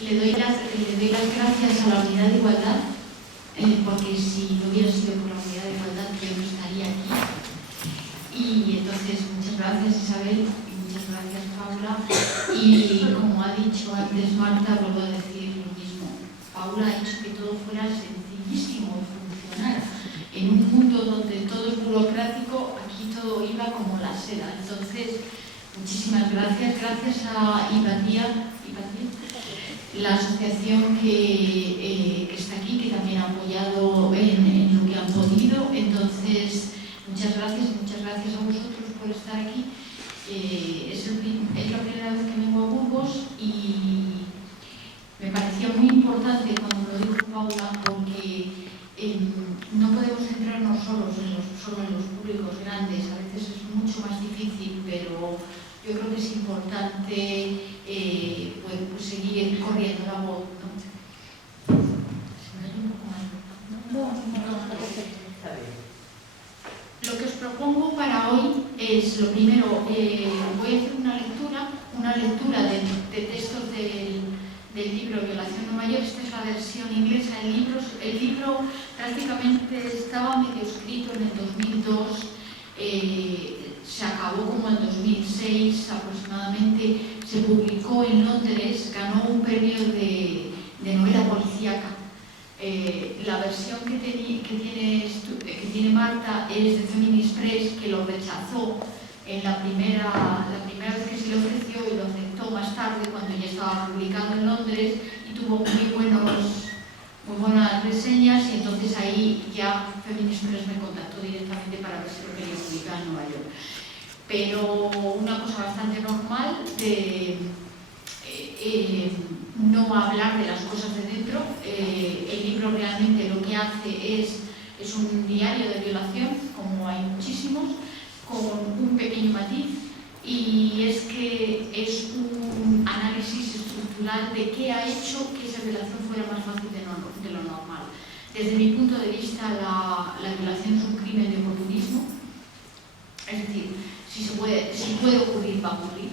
Le doy las gracias a la Unidad de Igualdad, porque si no hubiera sido por la Unidad de Igualdad yo no estaría aquí. Y entonces muchas gracias Isabel, y muchas gracias Paula. Y como ha dicho antes Marta, vuelvo a decir lo mismo. Paula ha hecho que todo fuera sencillísimo y funcionara. En un mundo donde todo es burocrático, aquí todo iba como la seda. Entonces, muchísimas gracias. Gracias a Ipatía, la asociación que está aquí, que también ha apoyado en lo que han podido. Entonces, muchas gracias a vosotros por estar aquí. Es la primera vez que vengo a Burgos y me parecía muy importante cuando lo dijo Paula, porque no podemos centrarnos solo en los públicos grandes. A veces es mucho más difícil, pero yo creo que es importante pues seguir corriendo la voz, ¿no? ¿Se me oye un poco mal? No. Lo que os propongo para hoy es, lo primero, voy a hacer una lectura de textos del libro Violación no mayor. Esta es la versión inglesa. El libro prácticamente estaba medio escrito en el 2002, se acabó como en 2006 aproximadamente, se publicó en Londres, ganó un premio de novela policíaca. La versión que tiene Marta es de Feminist Press, que lo rechazó en la primera vez que se le ofreció, y lo aceptó más tarde cuando ya estaba publicado en Londres y tuvo muy buenas reseñas, y entonces ahí ya Feminist Press me contactó directamente para ver si lo quería publicar en Nueva York. Pero una cosa bastante normal de no hablar de las cosas de dentro. El libro realmente lo que hace es un diario de violación, como hay muchísimos, con un pequeño matiz, y es que es un análisis estructural de qué ha hecho que esa violación fuera más fácil de lo normal. Desde mi punto de vista, la violación es un crimen de oportunismo, es decir, si puede ocurrir, va a ocurrir.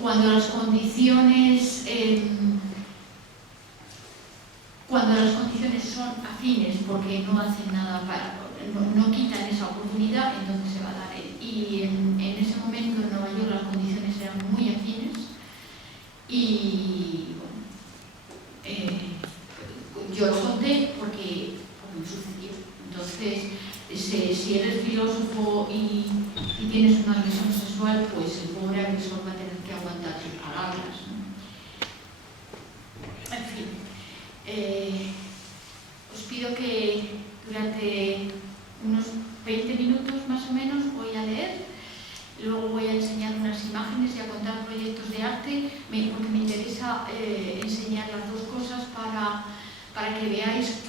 Cuando las condiciones son afines, porque no hacen nada no quitan esa oportunidad, entonces se va a dar. Y en ese momento en Nueva York las condiciones eran muy afines, y yo lo conté porque me sucedió. Entonces, si eres filósofo y tienes una agresión sexual, pues el pobre agresor va a tener que aguantar tus palabras, ¿no? En fin, os pido que durante unos 20 minutos más o menos voy a leer, luego voy a enseñar unas imágenes y a contar proyectos de arte, porque me interesa enseñar las dos cosas para que veáis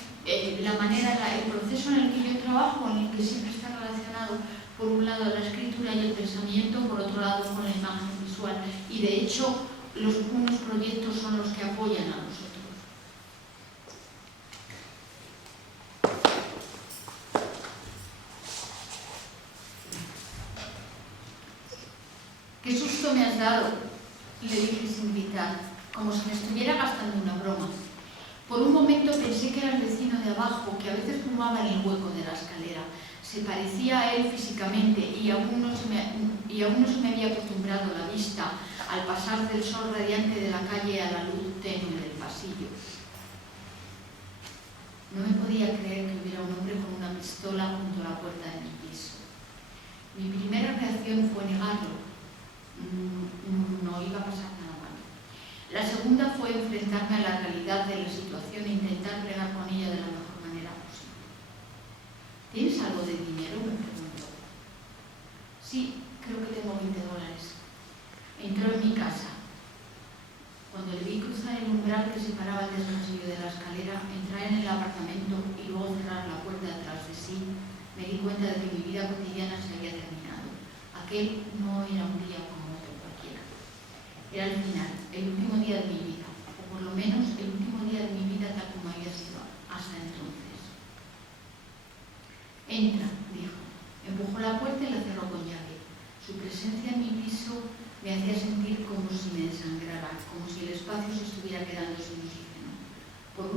la manera, el proceso en el que yo trabajo, en el que siempre está relacionado por un lado la escritura y el pensamiento, por otro lado con la imagen visual, y de hecho unos proyectos son los que apoyan a nosotros. ¿Qué susto me has dado?, le dije sin gritar, como si me estuviera gastando una broma. Por un momento pensé que era el vecino de abajo, que a veces fumaba en el hueco de la escalera. Se parecía a él físicamente, y aún no se me había acostumbrado la vista al pasar del sol radiante de la calle a la luz tenue del pasillo. No me podía creer que hubiera un hombre con una pistola junto a la puerta de mi piso. Mi primera reacción fue negarlo. No iba a pasar nada mal. La segunda fue enfrentarme a la realidad de la situación e intentar bregar con ella de la mejor manera posible. ¿Tienes algo de dinero?, me preguntó. Sí, creo que tengo $20. Entró en mi casa. Cuando le vi cruzar el umbral que separaba el descansillo de la escalera, entrar en el apartamento y luego cerrar la puerta detrás de sí, me di cuenta de que mi vida cotidiana se había terminado. Aquel no era un día como otro cualquiera. Era el final, el último día de mi vida, o por lo menos el último día de mi vida tal como había sido hasta entonces. Entra, dijo. Empujó la puerta y la cerró con llave. Su presencia en mi piso me hacía sentir como si me desangrara, como si el espacio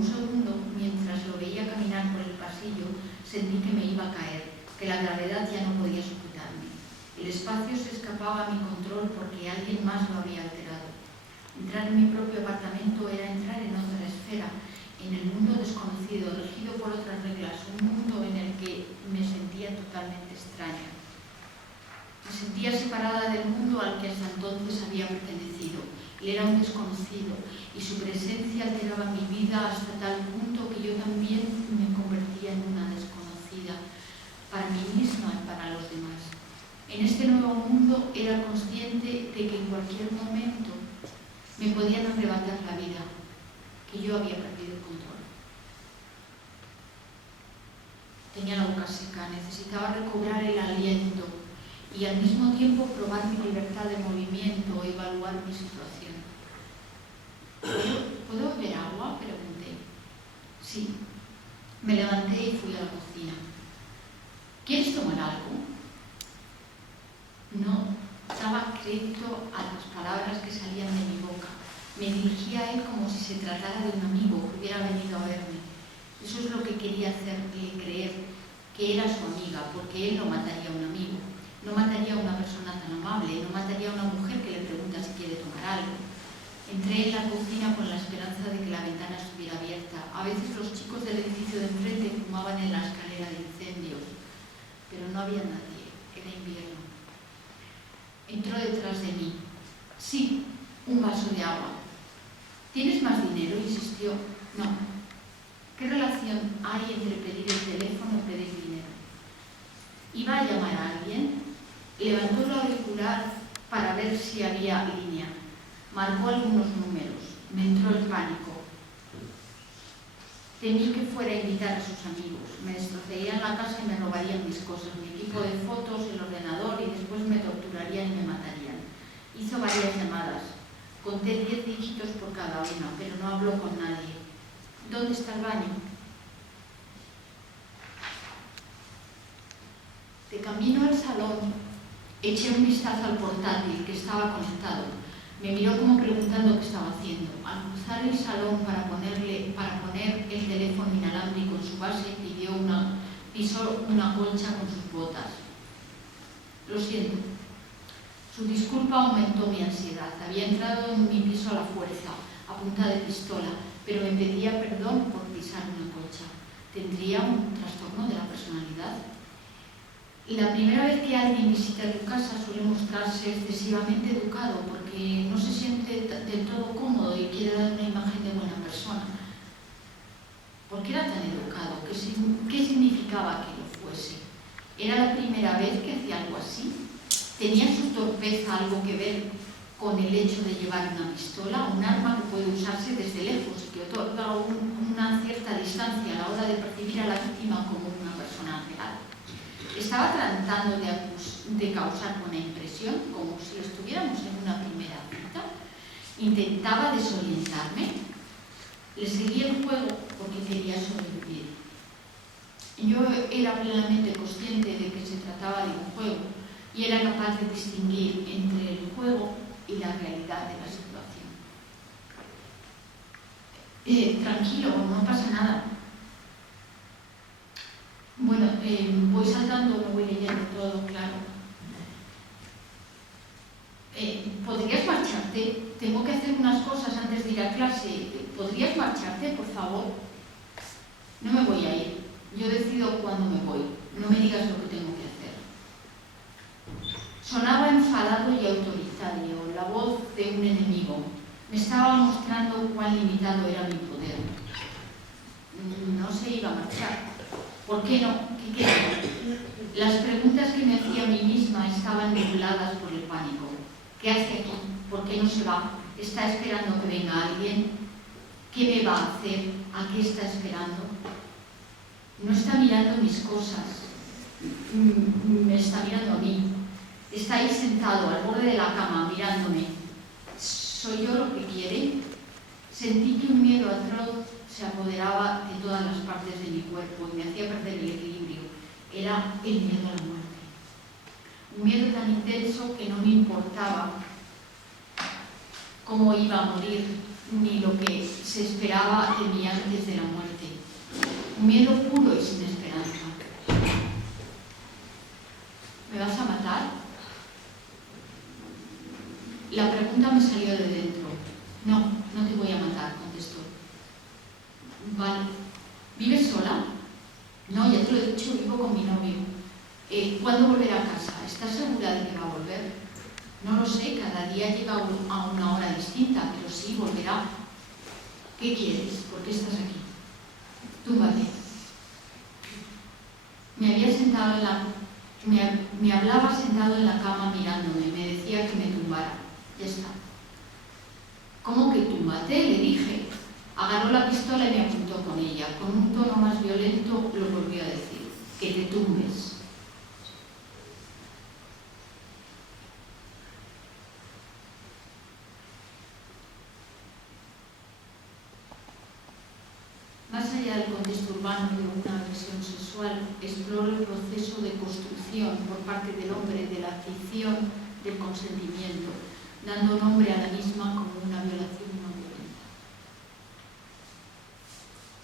un segundo, mientras lo veía caminar por el pasillo, sentí que me iba a caer, que la gravedad ya no podía sujetarme. El espacio se escapaba a mi control porque alguien más lo había alterado. Entrar en mi propio apartamento era entrar en otra esfera, en el mundo desconocido, regido por otras reglas, un mundo en el que me sentía totalmente extraña. Me sentía separada del mundo al que hasta entonces había pertenecido. Él era un desconocido y su presencia alteraba mi vida hasta tal punto que yo también me convertía en una desconocida para mí misma y para los demás. En este nuevo mundo era consciente de que en cualquier momento me podían arrebatar la vida, que yo había perdido el control. Tenía la boca seca, necesitaba recobrar el aliento y al mismo tiempo probar mi libertad de movimiento, evaluar mi situación. ¿Puedo beber agua?, pregunté. Sí. Me levanté y fui a la cocina. ¿Quieres tomar algo? No daba crédito a las palabras que salían de mi boca. Me dirigía a él como si se tratara de un amigo que hubiera venido a verme. Eso es lo que quería hacerle creer, que era su amiga, porque él no mataría a un amigo. No mataría a una persona tan amable, no mataría a una mujer que le pregunta si quiere tomar algo. Entré en la cocina con la esperanza de que la ventana estuviera abierta. A veces los chicos del edificio de enfrente fumaban en la escalera de incendios, pero no había nadie, era invierno. Entró detrás de mí. Sí, un vaso de agua. ¿Tienes más dinero?, insistió. No. ¿Qué relación hay entre pedir el teléfono y pedir dinero? ¿Iba a llamar a alguien? Levantó el auricular para ver si había línea. Marcó algunos números. Me entró el pánico. Temí que fuera a invitar a sus amigos. Me destrozarían la casa y me robarían mis cosas, mi equipo de fotos, el ordenador, y después me torturarían y me matarían. Hizo varias llamadas. Conté 10 dígitos por cada una, pero no habló con nadie. ¿Dónde está el baño? De camino al salón, eché un vistazo al portátil que estaba conectado. Me miró como preguntando qué estaba haciendo. Al cruzar el salón para poner el teléfono inalámbrico en su base, pisó una colcha con sus botas. Lo siento. Su disculpa aumentó mi ansiedad. Había entrado en mi piso a la fuerza, a punta de pistola, pero me pedía perdón por pisar una colcha. ¿Tendría un trastorno de la personalidad? La primera vez que alguien visita tu casa suele mostrarse excesivamente educado porque no se siente del todo cómodo y quiere dar una imagen de buena persona. ¿Por qué era tan educado? ¿Qué significaba que lo fuese? ¿Era la primera vez que hacía algo así? ¿Tenía su torpeza algo que ver con el hecho de llevar una pistola, un arma que puede usarse desde lejos y que otorga una cierta distancia a la hora de percibir a la víctima como una persona real? Estaba tratando de causar buena impresión, como si estuviéramos en una primera cita. Intentaba desorientarme. Le seguí el juego porque quería sobrevivir. Yo era plenamente consciente de que se trataba de un juego y era capaz de distinguir entre el juego y la realidad de la situación. Tranquilo, no pasa nada. Bueno, voy saltando, me voy leyendo todo, claro. ¿Podrías marcharte? Tengo que hacer unas cosas antes de ir a clase. ¿Podrías marcharte, por favor? No me voy a ir. Yo decido cuándo me voy. No me digas lo que tengo que hacer. Sonaba enfadado y autoritario, la voz de un enemigo. Me estaba mostrando cuán limitado era mi poder. No se iba a marchar. ¿Por qué no? ¿Qué quería? Las preguntas que me hacía a mí misma estaban nubladas por el pánico. ¿Qué hace aquí? ¿Por qué no se va? ¿Está esperando que venga alguien? ¿Qué me va a hacer? ¿A qué está esperando? No está mirando mis cosas. Me está mirando a mí. Está ahí sentado al borde de la cama mirándome. ¿Soy yo lo que quiere? Sentí que un miedo atroz se apoderaba de todas las partes de mi cuerpo y me hacía perder el equilibrio. Era el miedo a la muerte. Un miedo tan intenso que no me importaba cómo iba a morir, ni lo que se esperaba de mí antes de la muerte. Un miedo puro y sin esperanza. ¿Me vas a matar? La pregunta me salió de dentro. No, no te voy a matar, contestó. Vale. ¿Vives sola? No, ya te lo he dicho, vivo con mi novio. ¿Cuándo volverá a casa? ¿Estás segura de que va a volver? No lo sé, cada día llega a una hora distinta, pero sí, volverá. ¿Qué quieres? ¿Por qué estás aquí? Túmbate. Me hablaba sentado en la cama mirándome, me decía que me tumbara. Ya está. ¿Cómo que túmbate? Le dije. Agarró la pistola y me apuntó con ella. Con un tono más violento lo volvió a decir. Que te tumbes. Más allá del contexto urbano de una agresión sexual, explora el proceso de construcción por parte del hombre de la ficción del consentimiento, dando nombre a la misma como una violación no violenta.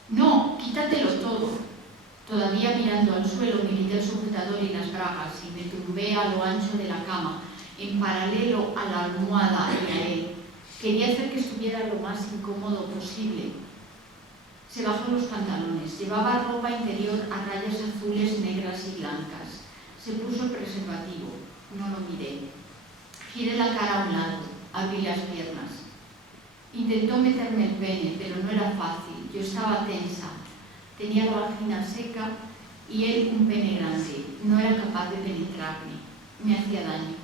No, quítatelo todo. Todavía mirando al suelo, me quité el sujetador y las bragas y me tumbé a lo ancho de la cama, en paralelo a la almohada y a él. Quería hacer que estuviera lo más incómodo posible. Se bajó los pantalones, llevaba ropa interior a rayas azules, negras y blancas. Se puso el preservativo, no lo miré. Giré la cara a un lado, abrí las piernas. Intentó meterme el pene, pero no era fácil, yo estaba tensa. Tenía la vagina seca y él un pene grande. No era capaz de penetrarme, me hacía daño.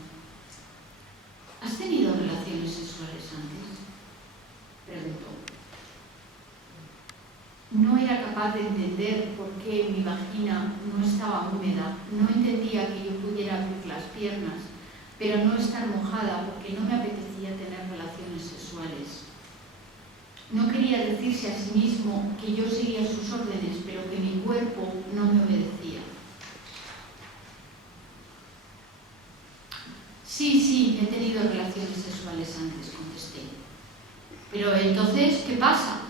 ¿Has tenido relaciones sexuales antes? Preguntó. No era capaz de entender por qué mi vagina no estaba húmeda. No entendía que yo pudiera abrir las piernas, pero no estar mojada porque no me apetecía tener relaciones sexuales. No quería decirse a sí mismo que yo seguía sus órdenes, pero que mi cuerpo no me obedecía. Sí, he tenido relaciones sexuales antes, contesté. Pero entonces, ¿qué pasa?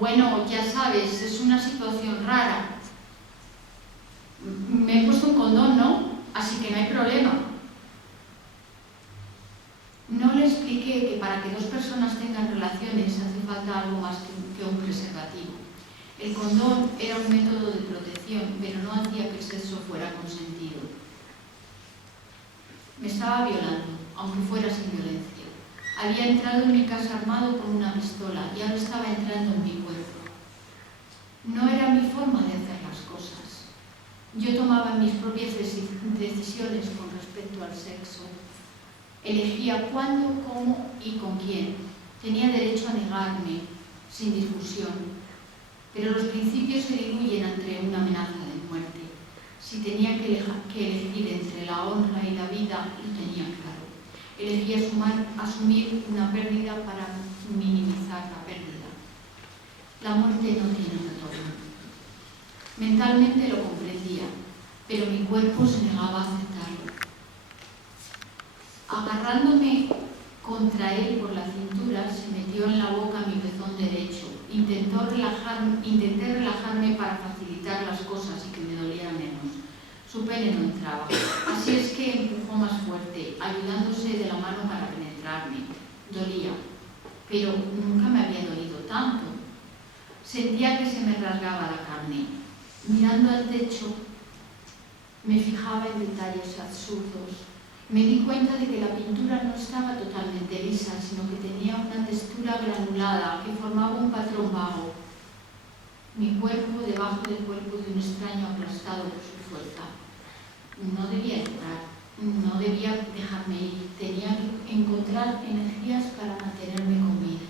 Bueno, ya sabes, es una situación rara. Me he puesto un condón, ¿no? Así que no hay problema. No le expliqué que para que dos personas tengan relaciones hace falta algo más que un preservativo. El condón era un método de protección, pero no hacía que el sexo fuera consentido. Me estaba violando, aunque fuera sin violencia. Había entrado en mi casa armado con una pistola y ahora estaba entrando en mi cuerpo. No era mi forma de hacer las cosas. Yo tomaba mis propias decisiones con respecto al sexo. Elegía cuándo, cómo y con quién. Tenía derecho a negarme, sin discusión. Pero los principios se diluyen ante una amenaza de muerte. Si tenía que elegir entre la honra y la vida, lo tenía claro. Elegí asumir una pérdida para minimizar la pérdida. La muerte no tiene retorno. Mentalmente lo comprendía, pero mi cuerpo se negaba a aceptarlo. Agarrándome contra él por la cintura, se metió en la boca mi pezón derecho. Intenté relajarme para facilitar las cosas y que me doliera menos. Su pene no entraba. Así es que empujó más fuerte, ayudándose de la mano para penetrarme. Dolía, pero nunca me había dolido tanto. Sentía que se me rasgaba la carne. Mirando al techo, me fijaba en detalles absurdos. Me di cuenta de que la pintura no estaba totalmente lisa, sino que tenía una textura granulada que formaba un patrón vago. Mi cuerpo debajo del cuerpo de un extraño aplastado por su fuerza. No debía llorar, no debía dejarme ir. Tenía que encontrar energías para mantenerme con vida.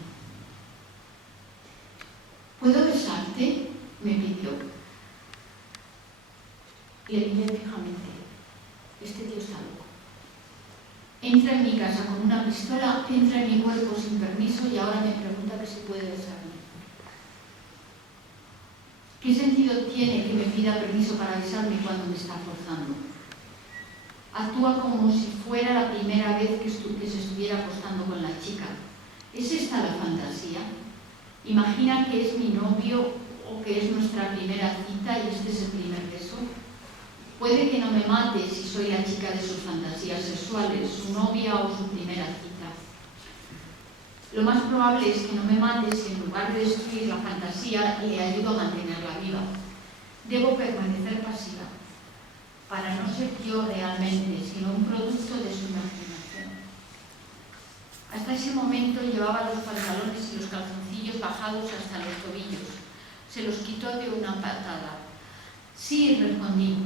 ¿Puedo besarte?, me pidió. Le miré fijamente. Este tío está loco. Entra en mi casa con una pistola, entra en mi cuerpo sin permiso y ahora me pregunta que si puede besarme. ¿Qué sentido tiene que me pida permiso para besarme cuando me está forzando? Actúa como si fuera la primera vez que se estuviera acostando con la chica. ¿Es esta la fantasía? Imagina que es mi novio o que es nuestra primera cita y este es el primer beso. Puede que no me mate si soy la chica de sus fantasías sexuales, su novia o su primera cita. Lo más probable es que no me mate si en lugar de destruir la fantasía le ayudo a mantenerla viva. Debo permanecer pasiva, para no ser yo realmente, sino un producto de su imaginación. Hasta ese momento llevaba los pantalones y los calzoncillos bajados hasta los tobillos. Se los quitó de una patada. Sí, respondí.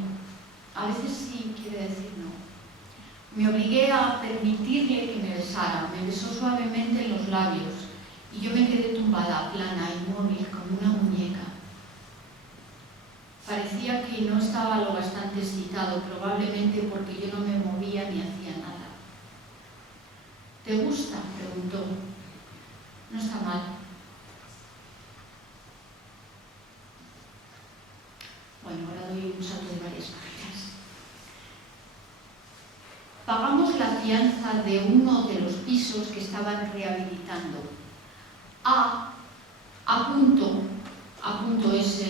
A veces sí quiere decir no. Me obligué a permitirle que me besara. Me besó suavemente en los labios y yo me quedé tumbada, plana, inmóvil, como una muñeca. Parecía que no estaba lo bastante excitado, probablemente porque yo no me movía ni hacía nada. ¿Te gusta?, preguntó. No está mal. Bueno, ahora doy un salto de varias páginas. Pagamos la fianza de uno de los pisos que estaban rehabilitando. A punto es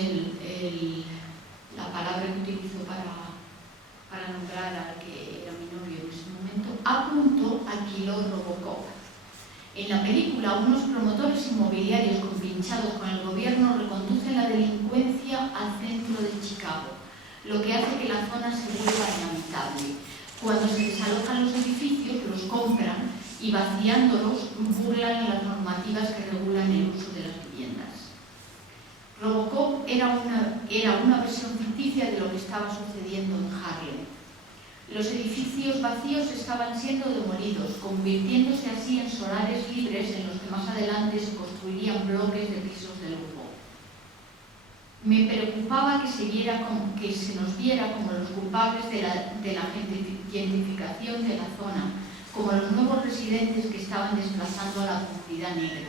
la palabra que utilizo para nombrar al que era mi novio en ese momento. A punto alquiló Robocop. En la película, unos promotores inmobiliarios compinchados con el gobierno reconducen la delincuencia al centro de Chicago, lo que hace que la zona se vuelva inhabitable. Cuando se desalojan los edificios, los compran y vaciándolos burlan las normativas que regulan el uso de las viviendas. Robocop era una versión ficticia de lo que estaba sucediendo en Harlem. Los edificios vacíos estaban siendo demolidos, convirtiéndose así en solares libres en los que más adelante se construirían bloques de pisos de lujo. Me preocupaba que se nos viera como los culpables de la gentrificación de la zona, como los nuevos residentes que estaban desplazando a la comunidad negra.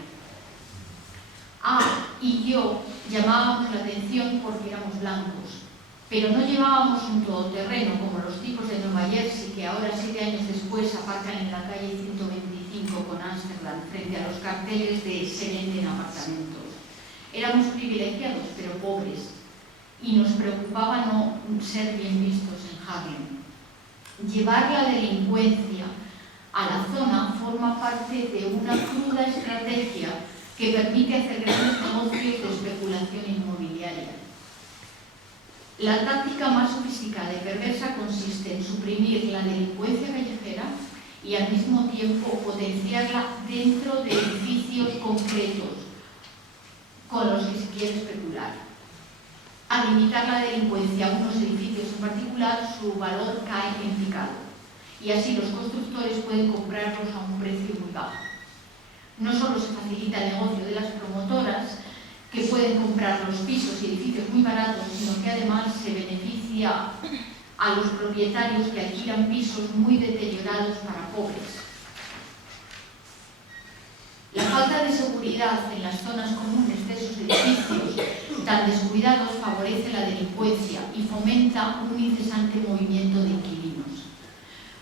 Y yo llamábamos la atención porque éramos blancos, pero no llevábamos un todoterreno como los tipos de Nueva Jersey que ahora, 7 años después, aparcan en la calle 125 con Ámsterdam frente a los carteles de se venden apartamentos. Éramos privilegiados, pero pobres, y nos preocupaba no ser bien vistos en Harlem. Llevar la delincuencia a la zona forma parte de una cruda estrategia que permite hacer grandes negocios de especulación inmobiliaria. La táctica más sofisticada y perversa consiste en suprimir la delincuencia callejera y al mismo tiempo potenciarla dentro de edificios concretos con los que se quiere especular. Al limitar la delincuencia a unos edificios en particular, su valor cae en picado y así los constructores pueden comprarlos a un precio muy bajo. No solo se facilita el negocio de las promotoras, que pueden comprar los pisos y edificios muy baratos, sino que además se beneficia a los propietarios que alquilan pisos muy deteriorados para pobres. La falta de seguridad en las zonas comunes de esos edificios tan descuidados favorece la delincuencia y fomenta un incesante movimiento de inquilinos.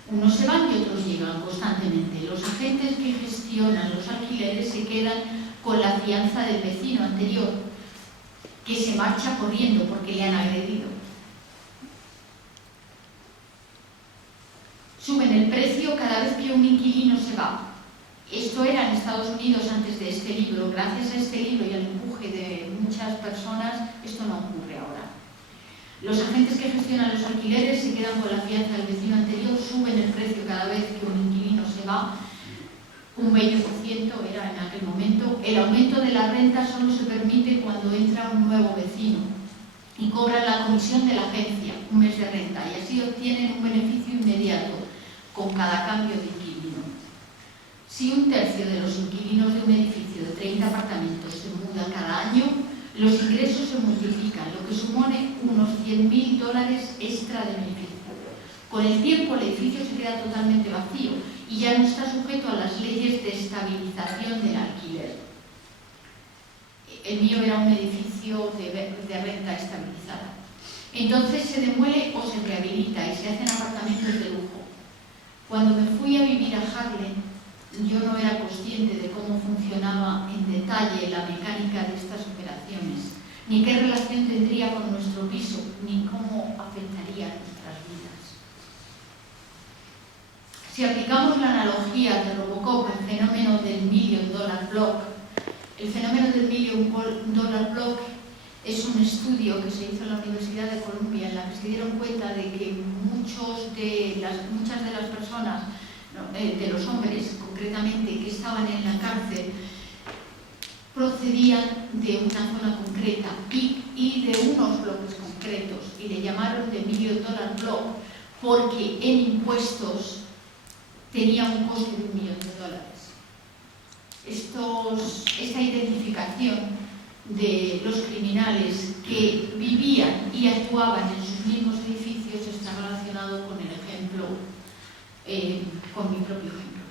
Unos se van y otros llegan constantemente. Los agentes que gestionan los alquileres se quedan con la fianza del vecino anterior, que se marcha corriendo porque le han agredido. Suben el precio cada vez que un inquilino se va. Esto era en Estados Unidos antes de este libro. Gracias a este libro y al empuje de muchas personas, esto no ocurre ahora. Los agentes que gestionan los alquileres se quedan con la fianza del vecino anterior, suben el precio cada vez que un inquilino se va, un 20% era en aquel momento. El aumento de la renta solo se permite cuando entra un nuevo vecino y cobran la comisión de la agencia, un mes de renta, y así obtienen un beneficio inmediato con cada cambio de inquilino. Si un tercio de los inquilinos de un edificio de 30 apartamentos se muda cada año, los ingresos se multiplican, lo que supone unos $100.000 extra de beneficio. Con el tiempo el edificio se queda totalmente vacío y ya no está sujeto a las leyes de estabilización del alquiler. El mío era un edificio de renta estabilizada. Entonces se demuele o se rehabilita y se hacen apartamentos de lujo. Cuando me fui a vivir a Harlem, yo no era consciente de cómo funcionaba en detalle la mecánica de estas operaciones, ni qué relación tendría con nuestro piso, ni cómo afectaría a nuestras vidas. Si aplicamos la analogía de Robocop al fenómeno del $1 Million Block, el fenómeno del $1 Million Block es un estudio que se hizo en la Universidad de Columbia en la que se dieron cuenta de que muchas de las personas, de los hombres concretamente, que estaban en la cárcel, procedían de una zona concreta y de unos bloques concretos, y le llamaron de $1 Million Block porque en impuestos tenía un coste de $1 millón. Esta identificación de los criminales que vivían y actuaban en sus mismos edificios está relacionado con el ejemplo, con mi propio ejemplo.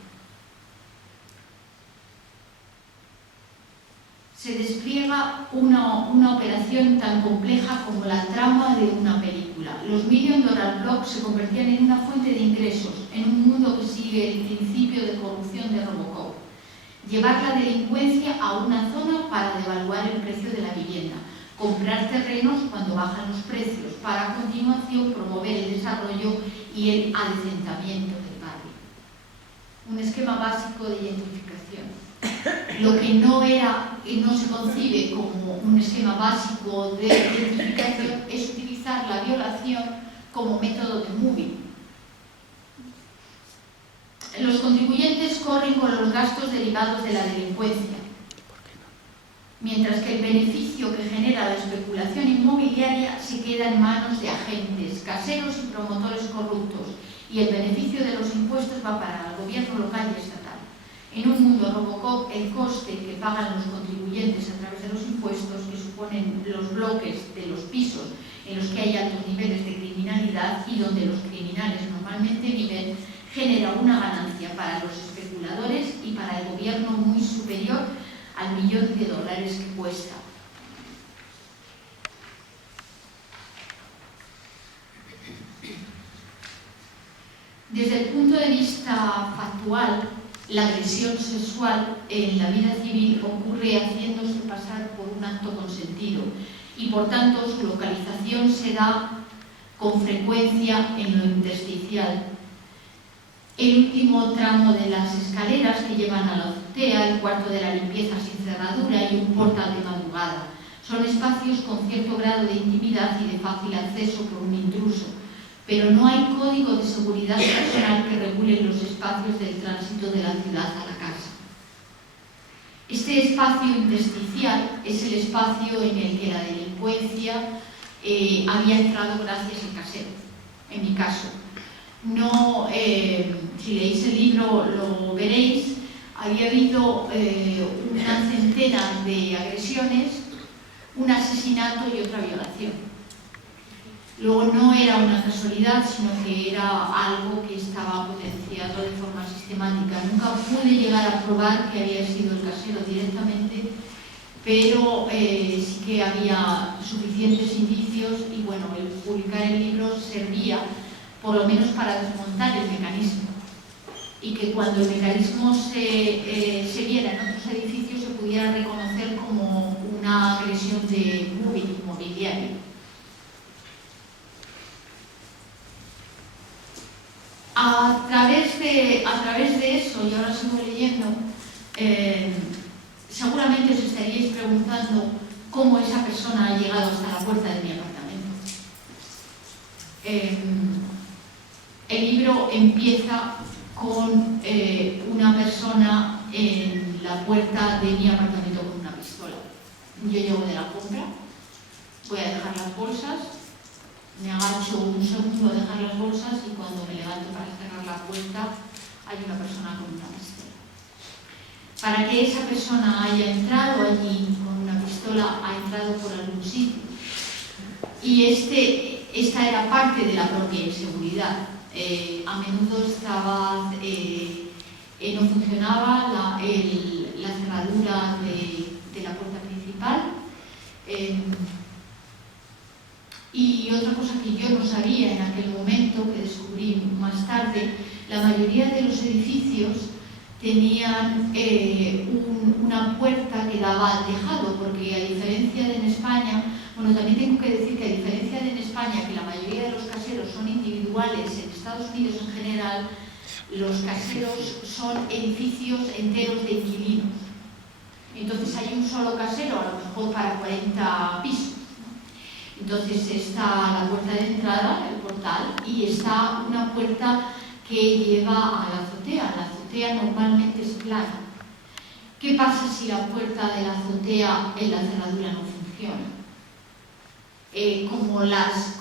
Se despliega una operación tan compleja como la trama de una película. Los $1 Million Blocks se convertían en una fuente de ingresos en un mundo que sigue el principio de corrupción de Robocop. Llevar la delincuencia a una zona para devaluar el precio de la vivienda, comprar terrenos cuando bajan los precios, para a continuación promover el desarrollo y el adecentamiento del barrio. Un esquema básico de identificación. Lo que no se concibe como un esquema básico de identificación es utilizar la violación como método de moving. Los contribuyentes corren con los gastos derivados de la delincuencia, mientras que el beneficio que genera la especulación inmobiliaria se queda en manos de agentes, caseros y promotores corruptos, y el beneficio de los impuestos va para el gobierno local y estatal. En un mundo Robocop, el coste que pagan los contribuyentes a través de los impuestos, que suponen los bloques de los pisos en los que hay altos niveles de criminalidad y donde los criminales normalmente viven, genera una ganancia para los especuladores y para el gobierno muy superior al $1 millón que cuesta. Desde el punto de vista factual, la agresión sexual en la vida civil ocurre haciéndose pasar por un acto consentido y, por tanto, su localización se da con frecuencia en lo intersticial. El último tramo de las escaleras que llevan a la azotea, el cuarto de la limpieza sin cerradura y un portal de madrugada. Son espacios con cierto grado de intimidad y de fácil acceso por un intruso, pero no hay código de seguridad personal que regule los espacios del tránsito de la ciudad a la casa. Este espacio intersticial es el espacio en el que la delincuencia había entrado gracias al casero, en mi caso. No, si leéis el libro lo veréis, había habido una centena de agresiones, un asesinato y otra violación. Luego no era una casualidad, sino que era algo que estaba potenciado de forma sistemática. Nunca pude llegar a probar que había sido el casero directamente, pero sí que había suficientes indicios y bueno, el publicar el libro servía por lo menos para desmontar el mecanismo y que cuando el mecanismo se viera en otros edificios se pudiera reconocer como una agresión de moving inmobiliario. A través de eso, y ahora sigo leyendo, seguramente os estaríais preguntando cómo esa persona ha llegado hasta la puerta de mi apartamento. El libro empieza con una persona en la puerta de mi apartamento con una pistola. Yo llego de la compra, voy a dejar las bolsas, me agacho un segundo a dejar las bolsas y cuando me levanto para cerrar la puerta hay una persona con una pistola. Para que esa persona haya entrado allí con una pistola, ha entrado por algún sitio. Y esta era parte de la propia inseguridad. A menudo no funcionaba la cerradura de la puerta principal. Y otra cosa que yo no sabía en aquel momento, que descubrí más tarde, la mayoría de los edificios tenían una puerta que daba al tejado, porque a diferencia de en España, bueno, también tengo que decir que a diferencia de en España, que la mayoría de los caseros son individuales, en Estados Unidos en general, los caseros son edificios enteros de inquilinos. Entonces hay un solo casero, a lo mejor para 40 pisos. Entonces está la puerta de entrada, el portal, y está una puerta que lleva a la azotea. La azotea normalmente es plana. ¿Qué pasa si la puerta de la azotea en la cerradura no funciona?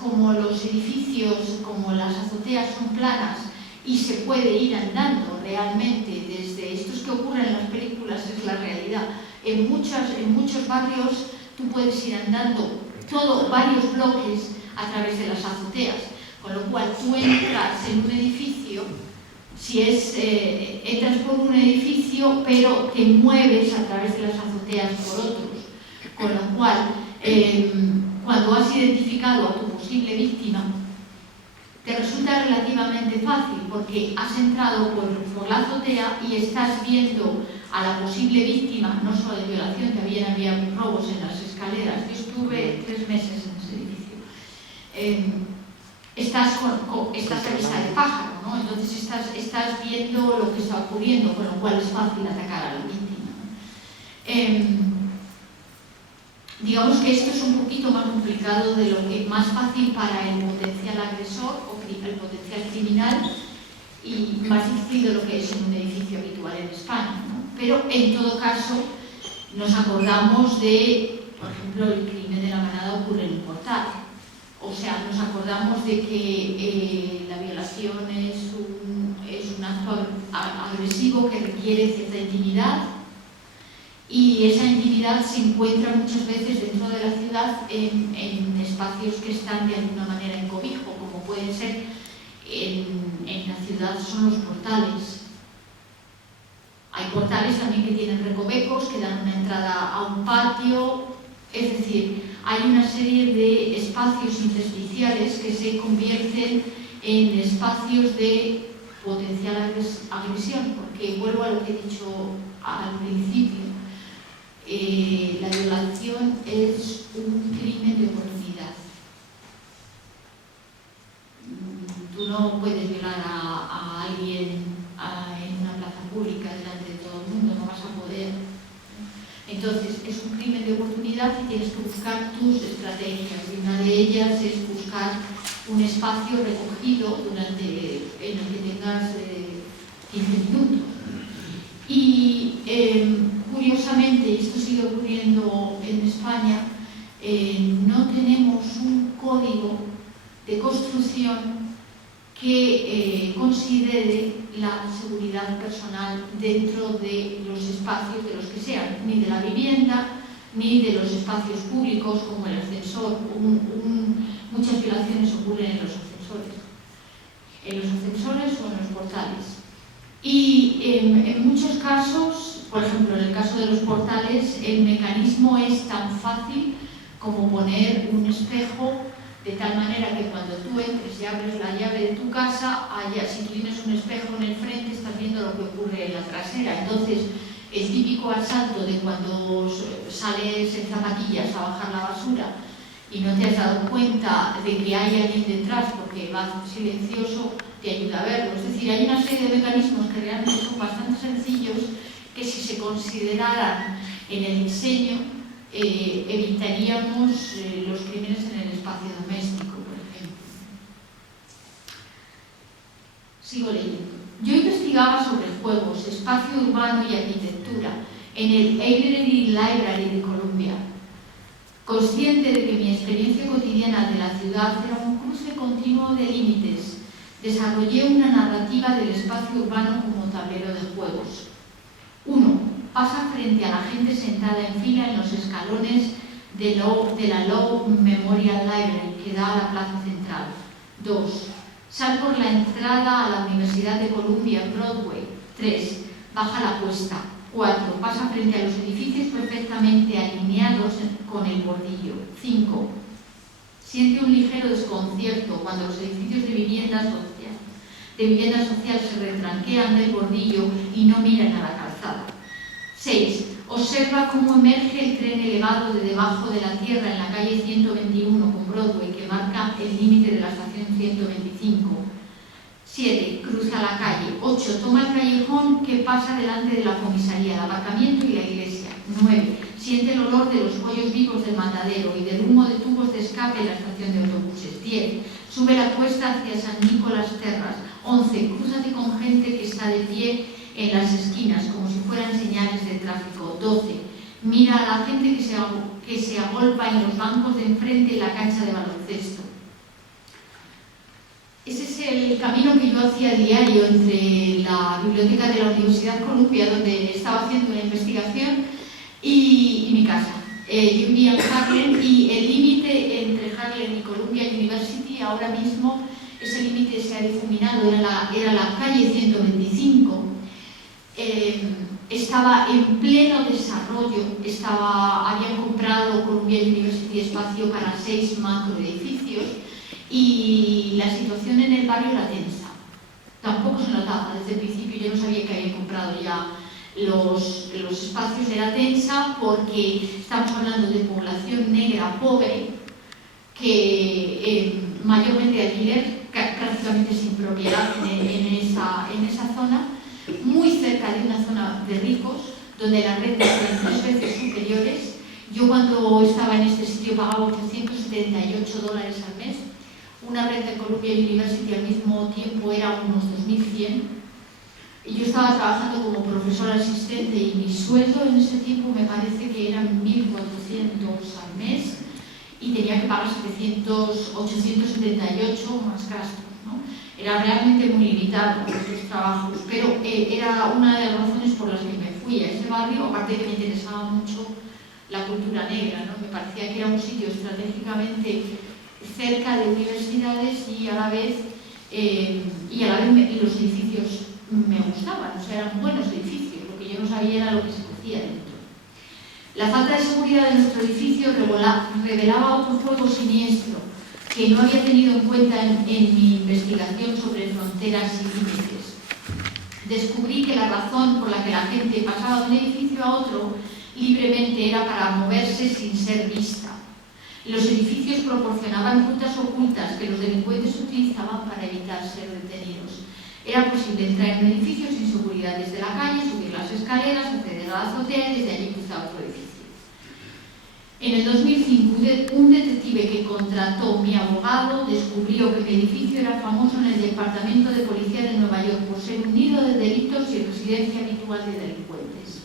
Como los edificios, como las azoteas son planas y se puede ir andando realmente desde estos que ocurren en las películas, es la realidad. En muchos barrios tú puedes ir andando varios bloques a través de las azoteas, con lo cual tú entras en un edificio, entras por un edificio, pero te mueves a través de las azoteas por otros, con lo cual cuando has identificado a tu posible víctima, te resulta relativamente fácil porque has entrado por la azotea y estás viendo a la posible víctima, no solo de violación, también había robos en las escaleras. Yo estuve 3 meses en ese edificio. Estás a vista de pájaro, ¿no? Entonces estás viendo lo que está ocurriendo, con lo cual es fácil atacar a la víctima. Digamos que esto es un poquito más complicado de lo que más fácil para el potencial agresor o el potencial criminal y más difícil de lo que es en un edificio habitual en España, ¿no? Pero en todo caso nos acordamos de, por ejemplo, el crimen de la Manada ocurre en un portal. O sea, nos acordamos de que la violación es un acto agresivo que requiere cierta intimidad. Y esa intimidad se encuentra muchas veces dentro de la ciudad en espacios que están de alguna manera en cobijo, como pueden ser en la ciudad son los portales. Hay portales también que tienen recovecos, que dan una entrada a un patio, es decir, hay una serie de espacios intersticiales que se convierten en espacios de potencial agresión, porque vuelvo a lo que he dicho al principio. La violación es un crimen de oportunidad. Tú no puedes violar a alguien en una plaza pública delante de todo el mundo, no vas a poder. Entonces es un crimen de oportunidad y tienes que buscar tus estrategias, y una de ellas es buscar un espacio recogido en el que tengas 15 minutos. Y curiosamente, y esto sigue ocurriendo en España, no tenemos un código de construcción que considere la seguridad personal dentro de los espacios de los que sean, ni de la vivienda, ni de los espacios públicos como el ascensor. Muchas violaciones ocurren en los ascensores o en los portales. Y en muchos casos, por ejemplo, en el caso de los portales, el mecanismo es tan fácil como poner un espejo de tal manera que cuando tú entres y abres la llave de tu casa, si tú tienes un espejo en el frente, estás viendo lo que ocurre en la trasera. Entonces, el típico asalto de cuando sales en zapatillas a bajar la basura y no te has dado cuenta de que hay alguien detrás porque va silencioso, te ayuda a verlo. Es decir, hay una serie de mecanismos que realmente son bastante sencillos que si se consideraran en el diseño evitaríamos los crímenes en el espacio doméstico, por ejemplo. Sigo leyendo. Yo investigaba sobre juegos, espacio urbano y arquitectura en el Avery Library de Columbia. Consciente de que mi experiencia cotidiana de la ciudad era un cruce continuo de límites, desarrollé una narrativa del espacio urbano como tablero de juegos. 1. Pasa frente a la gente sentada en fila en los escalones de la Lowe Memorial Library, que da a la plaza central. 2. Sal por la entrada a la Universidad de Columbia en Broadway. 3. Baja la cuesta. 4. Pasa frente a los edificios perfectamente alineados con el bordillo. 5. siente un ligero desconcierto cuando los edificios de vivienda social se retranquean del bordillo y no miran a la calzada. 6. Observa cómo emerge el tren elevado de debajo de la tierra en la calle 121 con Broadway, que marca el límite de la estación 125. 7. Cruza la calle. 8. Toma el callejón que pasa delante de la comisaría, el aparcamiento y la iglesia. 9. Siente el olor de los pollos vivos del matadero y del humo de tubos de escape en la estación de autobuses. 10. Sube la cuesta hacia San Nicolás Terras. 11. Crúzate con gente que está de pie en las esquinas, como si fueran señales de tráfico. 12. Mira a la gente que se agolpa en los bancos de enfrente en la cancha de baloncesto. Ese es el camino que yo hacía a diario entre la biblioteca de la Universidad Columbia, donde estaba haciendo una investigación, y mi casa. Yo vivía en Harlem y el límite entre Harlem y Columbia University ahora mismo, ese límite se ha difuminado, era la calle 125. Estaba en pleno desarrollo, habían comprado Columbia University espacio para 6 macroedificios y la situación en el barrio era tensa. Tampoco se notaba desde el principio, yo no sabía que habían comprado ya los espacios, era tensa porque estamos hablando de población negra pobre, que mayormente de alquiler, prácticamente sin propiedad en esa zona, muy cerca de una zona de ricos, donde las rentas eran 3 veces superiores. Yo cuando estaba en este sitio pagaba $878 al mes. Una renta en Columbia University al mismo tiempo era unos 2.100. Y yo estaba trabajando como profesora asistente y mi sueldo en ese tiempo me parece que eran 1.400 al mes y tenía que pagar 878 más gastos, ¿no? Era realmente muy limitado los trabajos, pero era una de las razones por las que me fui a ese barrio, aparte que me interesaba mucho la cultura negra, ¿no? Me parecía que era un sitio estratégicamente cerca de universidades y a la vez los edificios me gustaban, o sea, eran buenos edificios, lo que yo no sabía era lo que se hacía dentro. La falta de seguridad de nuestro edificio revelaba otro juego siniestro que no había tenido en cuenta en mi investigación sobre fronteras y límites. Descubrí que la razón por la que la gente pasaba de un edificio a otro libremente era para moverse sin ser vista. Los edificios proporcionaban rutas ocultas que los delincuentes utilizaban para evitar ser detenidos. Era posible entrar en un edificio sin seguridad desde la calle, subir las escaleras, acceder a la azotea y desde allí cruzar otro edificio. En el 2005, un detective que contrató mi abogado descubrió que mi edificio era famoso en el Departamento de Policía de Nueva York por ser un nido de delitos y residencia habitual de delincuentes.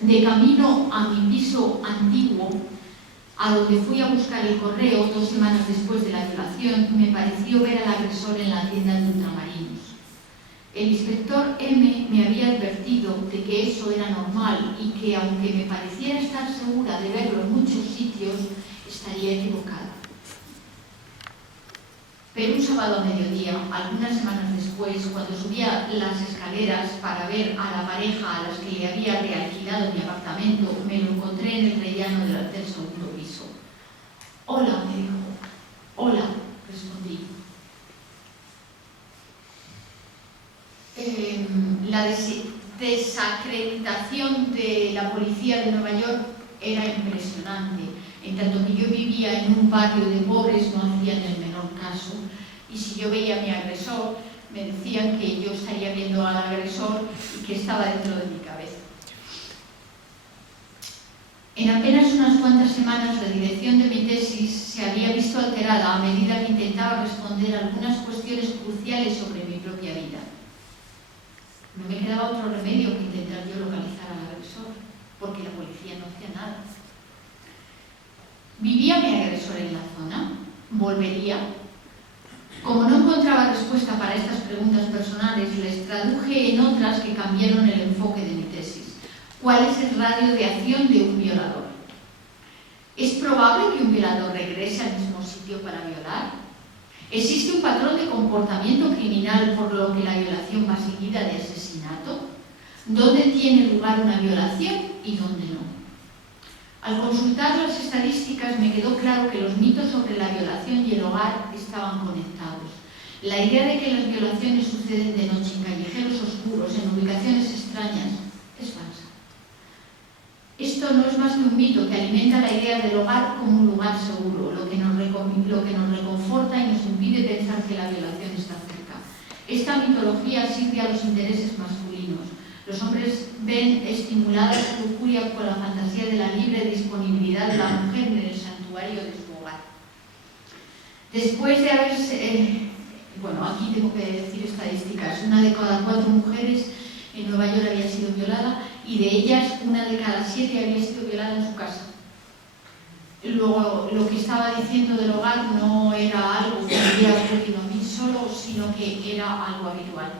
De camino a mi piso antiguo, a donde fui a buscar el correo 2 semanas después de la violación, me pareció ver al agresor en la tienda de ultramarinos. El inspector M me había advertido de que eso era normal y que, aunque me pareciera estar segura de verlo en muchos sitios, estaría equivocada. Pero un sábado a mediodía, algunas semanas después, cuando subía las escaleras para ver a la pareja a las que le había realquilado mi apartamento, me lo encontré en el rellano del segundo piso. «Hola», me dijo. «Hola», respondí. La desacreditación de la policía de Nueva York era impresionante. En tanto que yo vivía en un barrio de pobres, no hacían el menor caso. Y si yo veía a mi agresor, me decían que yo estaría viendo al agresor y que estaba dentro de mi cabeza. En apenas unas cuantas semanas, la dirección de mi tesis se había visto alterada a medida que intentaba responder a algunas cuestiones cruciales sobre mi propia vida. No me quedaba otro remedio que intentar yo localizar al agresor, porque la policía no hacía nada. ¿Vivía mi agresor en la zona? ¿Volvería? Como no encontraba respuesta para estas preguntas personales, les traduje en otras que cambiaron el enfoque de mi tesis. ¿Cuál es el radio de acción de un violador? ¿Es probable que un violador regrese al mismo sitio para violar? ¿Existe un patrón de comportamiento criminal por lo que la violación va seguida de asesinato? ¿Dónde tiene lugar una violación y dónde no? Al consultar las estadísticas me quedó claro que los mitos sobre la violación y el hogar estaban conectados. La idea de que las violaciones suceden de noche en callejeros oscuros, en ubicaciones extrañas, es falsa. Esto no es más que un mito que alimenta la idea del hogar como un lugar seguro, lo que nos reconforta y nos impide pensar que la violación está cerca. Esta mitología sirve a los intereses masculinos. Los hombres ven estimulada su lujuria por la fantasía de la libre disponibilidad de la mujer en el santuario de su hogar. Después de haberse... bueno, aquí tengo que decir estadísticas. 1 de cada 4 mujeres en Nueva York había sido violada y de ellas 1 de cada 7 había sido violada en su casa. Luego, lo que estaba diciendo del hogar no era algo que me hubiera ocurrido a mí solo, sino que era algo habitual.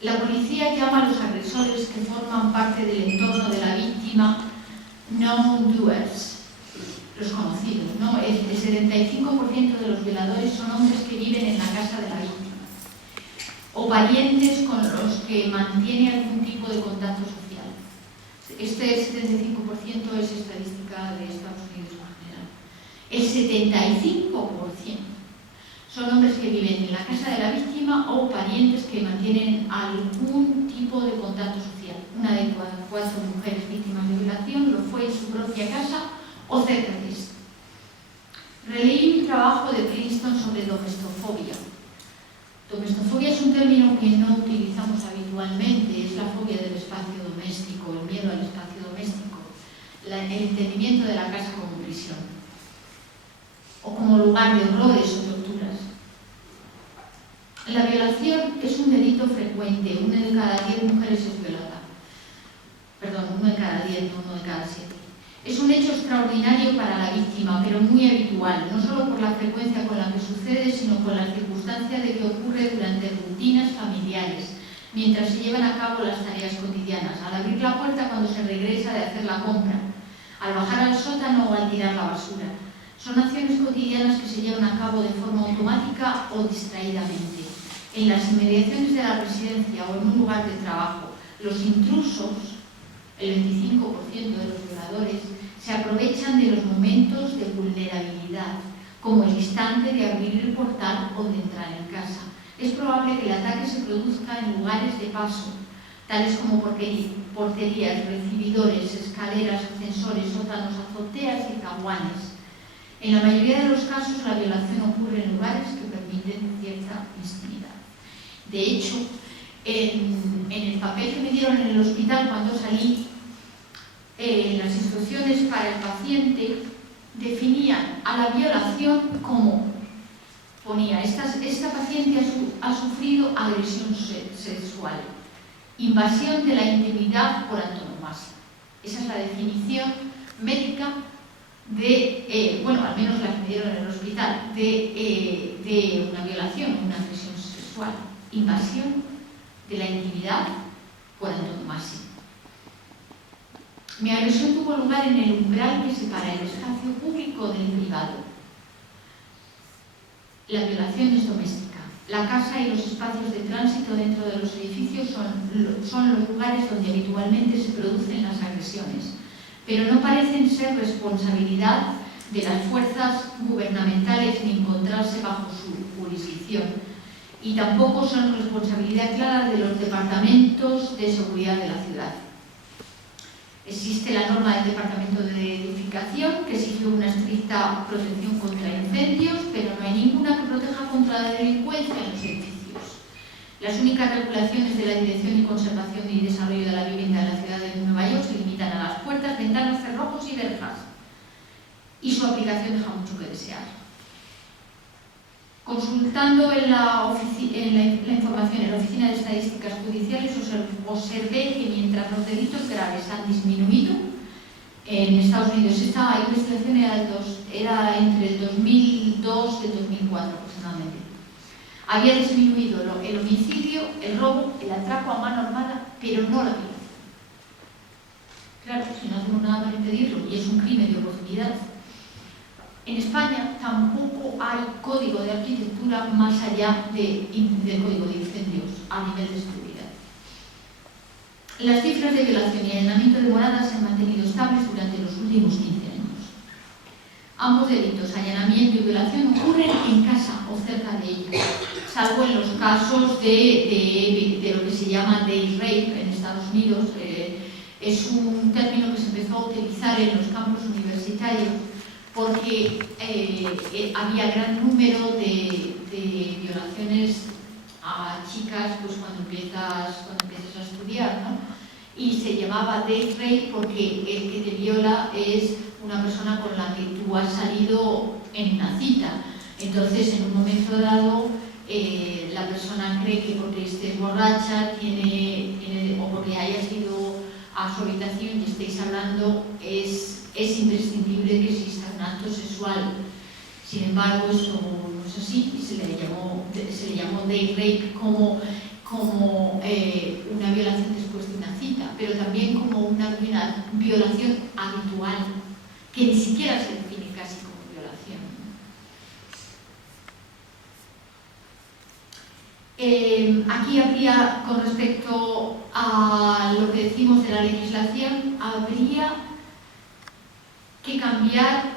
La policía llama a los agresores que forman parte del entorno de la víctima known-doers, los conocidos, ¿no? El 75% de los violadores son hombres que viven en la casa de la víctima o parientes con los que mantiene algún tipo de contacto social. Este 75% es estadística de Estados Unidos en general. El 75% son hombres que viven en la casa de la víctima o parientes que mantienen algún tipo de contacto social. 1 de cada 4 mujeres víctimas de violación lo fue en su propia casa o cerca de esta. Releí un trabajo de Princeton sobre domestofobia. Domestofobia es un término que no utilizamos habitualmente, es la fobia del espacio doméstico, el miedo al espacio doméstico, el entendimiento de la casa como prisión o como lugar de horrores o torturas. La violación es un delito frecuente, 1 de cada 10 mujeres es violada. Perdón, 1 de cada 10, no 1 de cada 7. Es un hecho extraordinario para la víctima, pero muy habitual, no solo por la frecuencia con la que sucede, sino por la circunstancia de que ocurre durante rutinas familiares, mientras se llevan a cabo las tareas cotidianas, al abrir la puerta cuando se regresa de hacer la compra, al bajar al sótano o al tirar la basura. Son acciones cotidianas que se llevan a cabo de forma automática o distraídamente. En las inmediaciones de la residencia o en un lugar de trabajo, los intrusos, el 25% de los violadores, se aprovechan de los momentos de vulnerabilidad, como el instante de abrir el portal o de entrar en casa. Es probable que el ataque se produzca en lugares de paso, tales como porterías, recibidores, escaleras, ascensores, sótanos, azoteas y zaguanes. En la mayoría de los casos, la violación ocurre en lugares que permiten cierta intimidad. De hecho, en el papel que me dieron en el hospital cuando salí, las instrucciones para el paciente definían a la violación como, ponía, esta paciente ha sufrido agresión sexual, invasión de la intimidad por antonomasia. Esa es la definición médica de, bueno, al menos la que me dieron en el hospital, de una violación, una agresión sexual, invasión de la intimidad por antonomasia. Mi agresión tuvo lugar en el umbral que separa el espacio público del privado. La violación es doméstica. La casa y los espacios de tránsito dentro de los edificios son los lugares donde habitualmente se producen las agresiones, pero no parecen ser responsabilidad de las fuerzas gubernamentales ni encontrarse bajo su jurisdicción, y tampoco son responsabilidad clara de los departamentos de seguridad de la ciudad. Existe la norma del Departamento de Edificación que exige una estricta protección contra incendios, pero no hay ninguna que proteja contra la delincuencia en los edificios. Las únicas regulaciones de la Dirección y Conservación y Desarrollo de la Vivienda de la Ciudad de Nueva York se limitan a las puertas, ventanas, cerrojos y verjas, y su aplicación deja mucho que desear. Consultando en la información en la Oficina de Estadísticas Judiciales, observé que mientras los delitos graves han disminuido, en Estados Unidos esta investigación era entre el 2002 y el 2004 aproximadamente. Había disminuido el homicidio, el robo, el atraco a mano armada, pero no la violación. Claro, si no hacemos nada para impedirlo y es un crimen de oportunidad. En España tampoco hay código de arquitectura más allá del código de incendios a nivel de seguridad. Las cifras de violación y allanamiento de moradas se han mantenido estables durante los últimos 15 años. Ambos delitos, allanamiento y violación, ocurren en casa o cerca de ella, salvo en los casos de lo que se llama date rape en Estados Unidos. Es un término que se empezó a utilizar en los campus universitarios porque había gran número de violaciones a chicas pues, cuando empiezas a estudiar, ¿no? Y se llamaba date rape porque el que te viola es una persona con la que tú has salido en una cita. Entonces, en un momento dado, la persona cree que porque estés borracha o porque hayas ido a su habitación y estéis hablando, es imprescindible que exista un acto sexual. Sin embargo, eso no es así y se le llamó date rape como una violación después de una cita, pero también como una violación habitual, que ni siquiera se define casi como violación. Aquí habría, con respecto a lo que decimos de la legislación, habría que cambiar,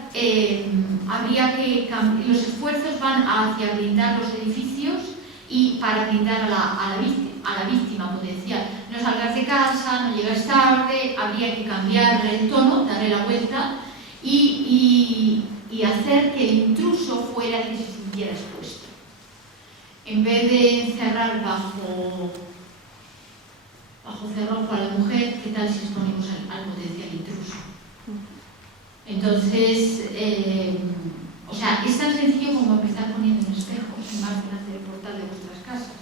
los esfuerzos van hacia blindar los edificios y para blindar a la víctima potencial. No salgas de casa, no llegas tarde, habría que cambiar el tono, darle la vuelta y hacer que el intruso fuera el que se sintiera expuesto. En vez de encerrar bajo cerrojo a la mujer, ¿qué tal si exponemos al potencial intruso? Entonces, es tan sencillo como empezar poniendo un espejo más delante del portal de vuestras casas.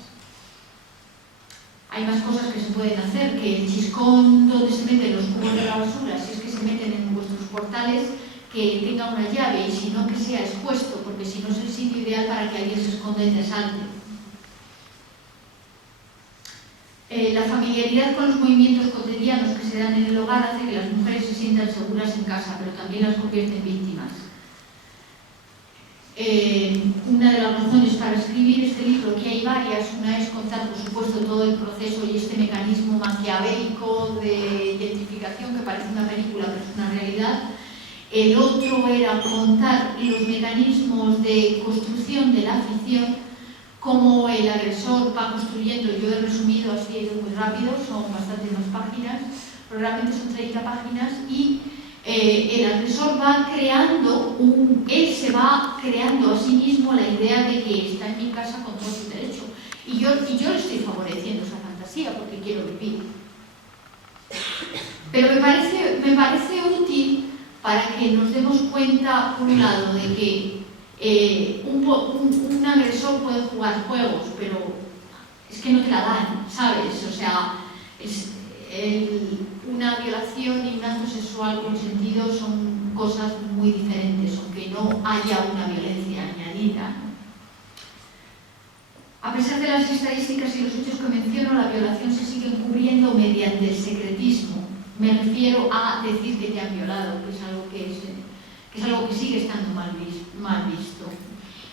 Hay más cosas que se pueden hacer, que el chiscón donde se meten los cubos de la basura, si es que se meten en vuestros portales, que tenga una llave y si no que sea expuesto, porque si no es el sitio ideal para que alguien se esconda y te asalte. La familiaridad con los movimientos cotidianos que se dan en el hogar hace que las mujeres se sientan seguras en casa, pero también las convierte en víctimas. Una de las razones para escribir este libro, que hay varias, una es contar, por supuesto, todo el proceso y este mecanismo maquiavélico de identificación que parece una película, pero es una realidad. El otro era contar los mecanismos de construcción de la ficción, cómo el agresor va construyendo. Yo he resumido así, he ido muy rápido, son bastantes más páginas, pero realmente son 30 páginas y el agresor va creando, él se va creando a sí mismo la idea de que está en mi casa con todo su derecho. Y yo le estoy favoreciendo esa fantasía porque quiero vivir. Pero me parece útil para que nos demos cuenta, por un lado, de que un agresor puede jugar juegos, pero es que no te la dan, ¿sabes? O sea, una violación y un acto sexual consentido son cosas muy diferentes, aunque no haya una violencia añadida. A pesar de las estadísticas y los hechos que menciono, la violación se sigue encubriendo mediante el secretismo. Me refiero a decir que te han violado, que es algo que sigue estando mal visto.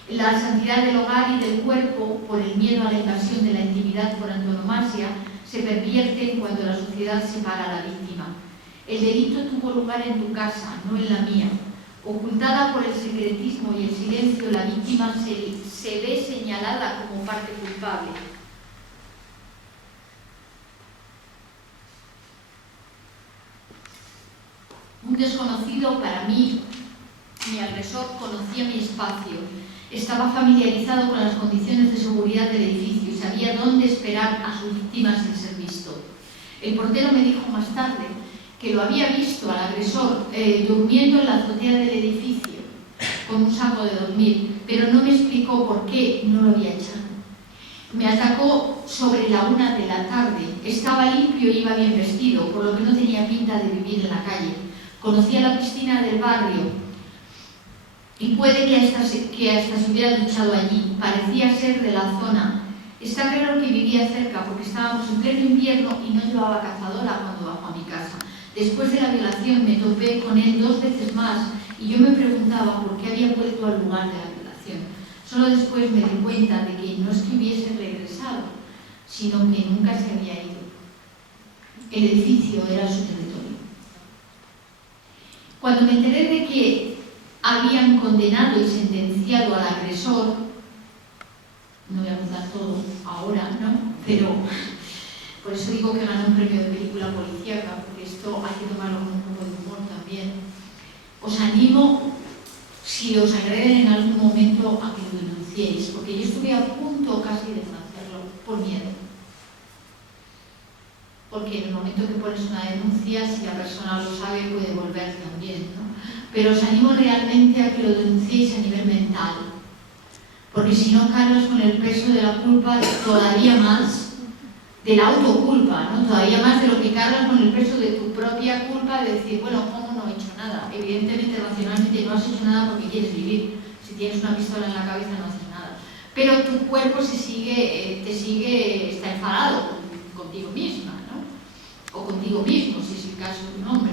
La santidad del hogar y del cuerpo, por el miedo a la invasión de la intimidad por antonomasia, se pervierten cuando la sociedad separa a la víctima. El delito tuvo lugar en tu casa, no en la mía. Ocultada por el secretismo y el silencio, la víctima se ve señalada como parte culpable. Un desconocido para mí, mi agresor, conocía mi espacio. Estaba familiarizado con las condiciones de seguridad del edificio y sabía dónde esperar a sus víctimas sin ser visto. El portero me dijo más tarde que lo había visto al agresor durmiendo en la azotea del edificio con un saco de dormir, pero no me explicó por qué no lo había echado. Me atacó sobre la 1 de la tarde. Estaba limpio y iba bien vestido, por lo que no tenía pinta de vivir en la calle. Conocía la piscina del barrio y puede que hasta se hubiera duchado allí. Parecía ser de la zona. Está claro que vivía cerca porque estábamos en pleno invierno y no llevaba cazadora cuando bajó a mi casa. Después de la violación me topé con él 2 veces más y yo me preguntaba por qué había vuelto al lugar de la violación. Solo después me di cuenta de que no es que hubiese regresado, sino que nunca se había ido. El edificio era su territorio. Cuando me enteré de que habían condenado y sentenciado al agresor, no voy a contar todo ahora, ¿no? Pero por eso digo que ganó un premio de película policíaca, porque esto hay que tomarlo con un poco de humor también. Os animo, si os agreden en algún momento, a que lo denunciéis, porque yo estuve a punto casi de no hacerlo, por miedo. Porque en el momento que pones una denuncia, si la persona lo sabe, puede volver también, ¿no? Pero os animo realmente a que lo denunciéis a nivel mental, porque si no cargas con el peso de la culpa todavía más, de la autoculpa, ¿no? Todavía más de lo que cargas con el peso de tu propia culpa, de decir, bueno, ¿cómo no he hecho nada? Evidentemente, racionalmente no has hecho nada porque quieres vivir. Si tienes una pistola en la cabeza no haces nada. Pero tu cuerpo está enfadado contigo misma, ¿no? O contigo mismo, si es el caso de un hombre.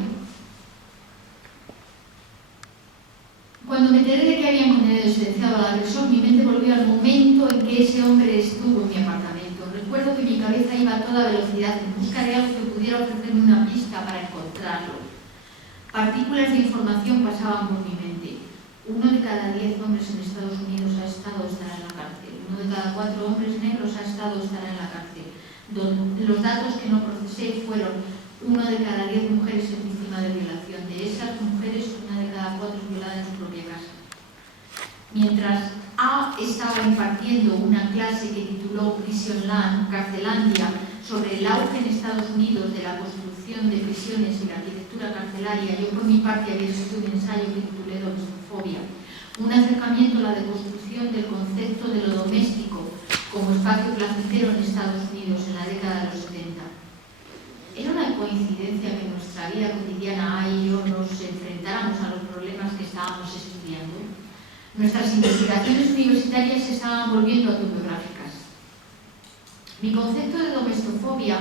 Cuando me enteré de que habían condenado y sentenciado al agresor, mi mente volvió al momento en que ese hombre estuvo en mi apartamento. Recuerdo que mi cabeza iba a toda velocidad en busca de algo que pudiera ofrecerme una pista para encontrarlo. Partículas de información pasaban por mi mente. 1 de cada 10 hombres en Estados Unidos ha estado o estará en la cárcel. 1 de cada 4 hombres negros ha estado o estará en la cárcel. Los datos que no procesé fueron: 1 de cada 10 mujeres es víctima de violación. De esas mujeres, 1 de cada 4 es violada en su propia casa. Mientras A estaba impartiendo una clase que tituló Prison Land, Carcelandia, sobre el auge en Estados Unidos de la construcción de prisiones y la arquitectura carcelaria, yo por mi parte había escrito un ensayo que titulé Domestofobia, un acercamiento a la deconstrucción del concepto de lo doméstico como espacio placentero en Estados Unidos en la década de los 70. Era una coincidencia que en nuestra vida cotidiana A y yo nos enfrentáramos a los problemas que estábamos estudiando. Nuestras investigaciones universitarias se estaban volviendo autobiográficas. Mi concepto de domestofobia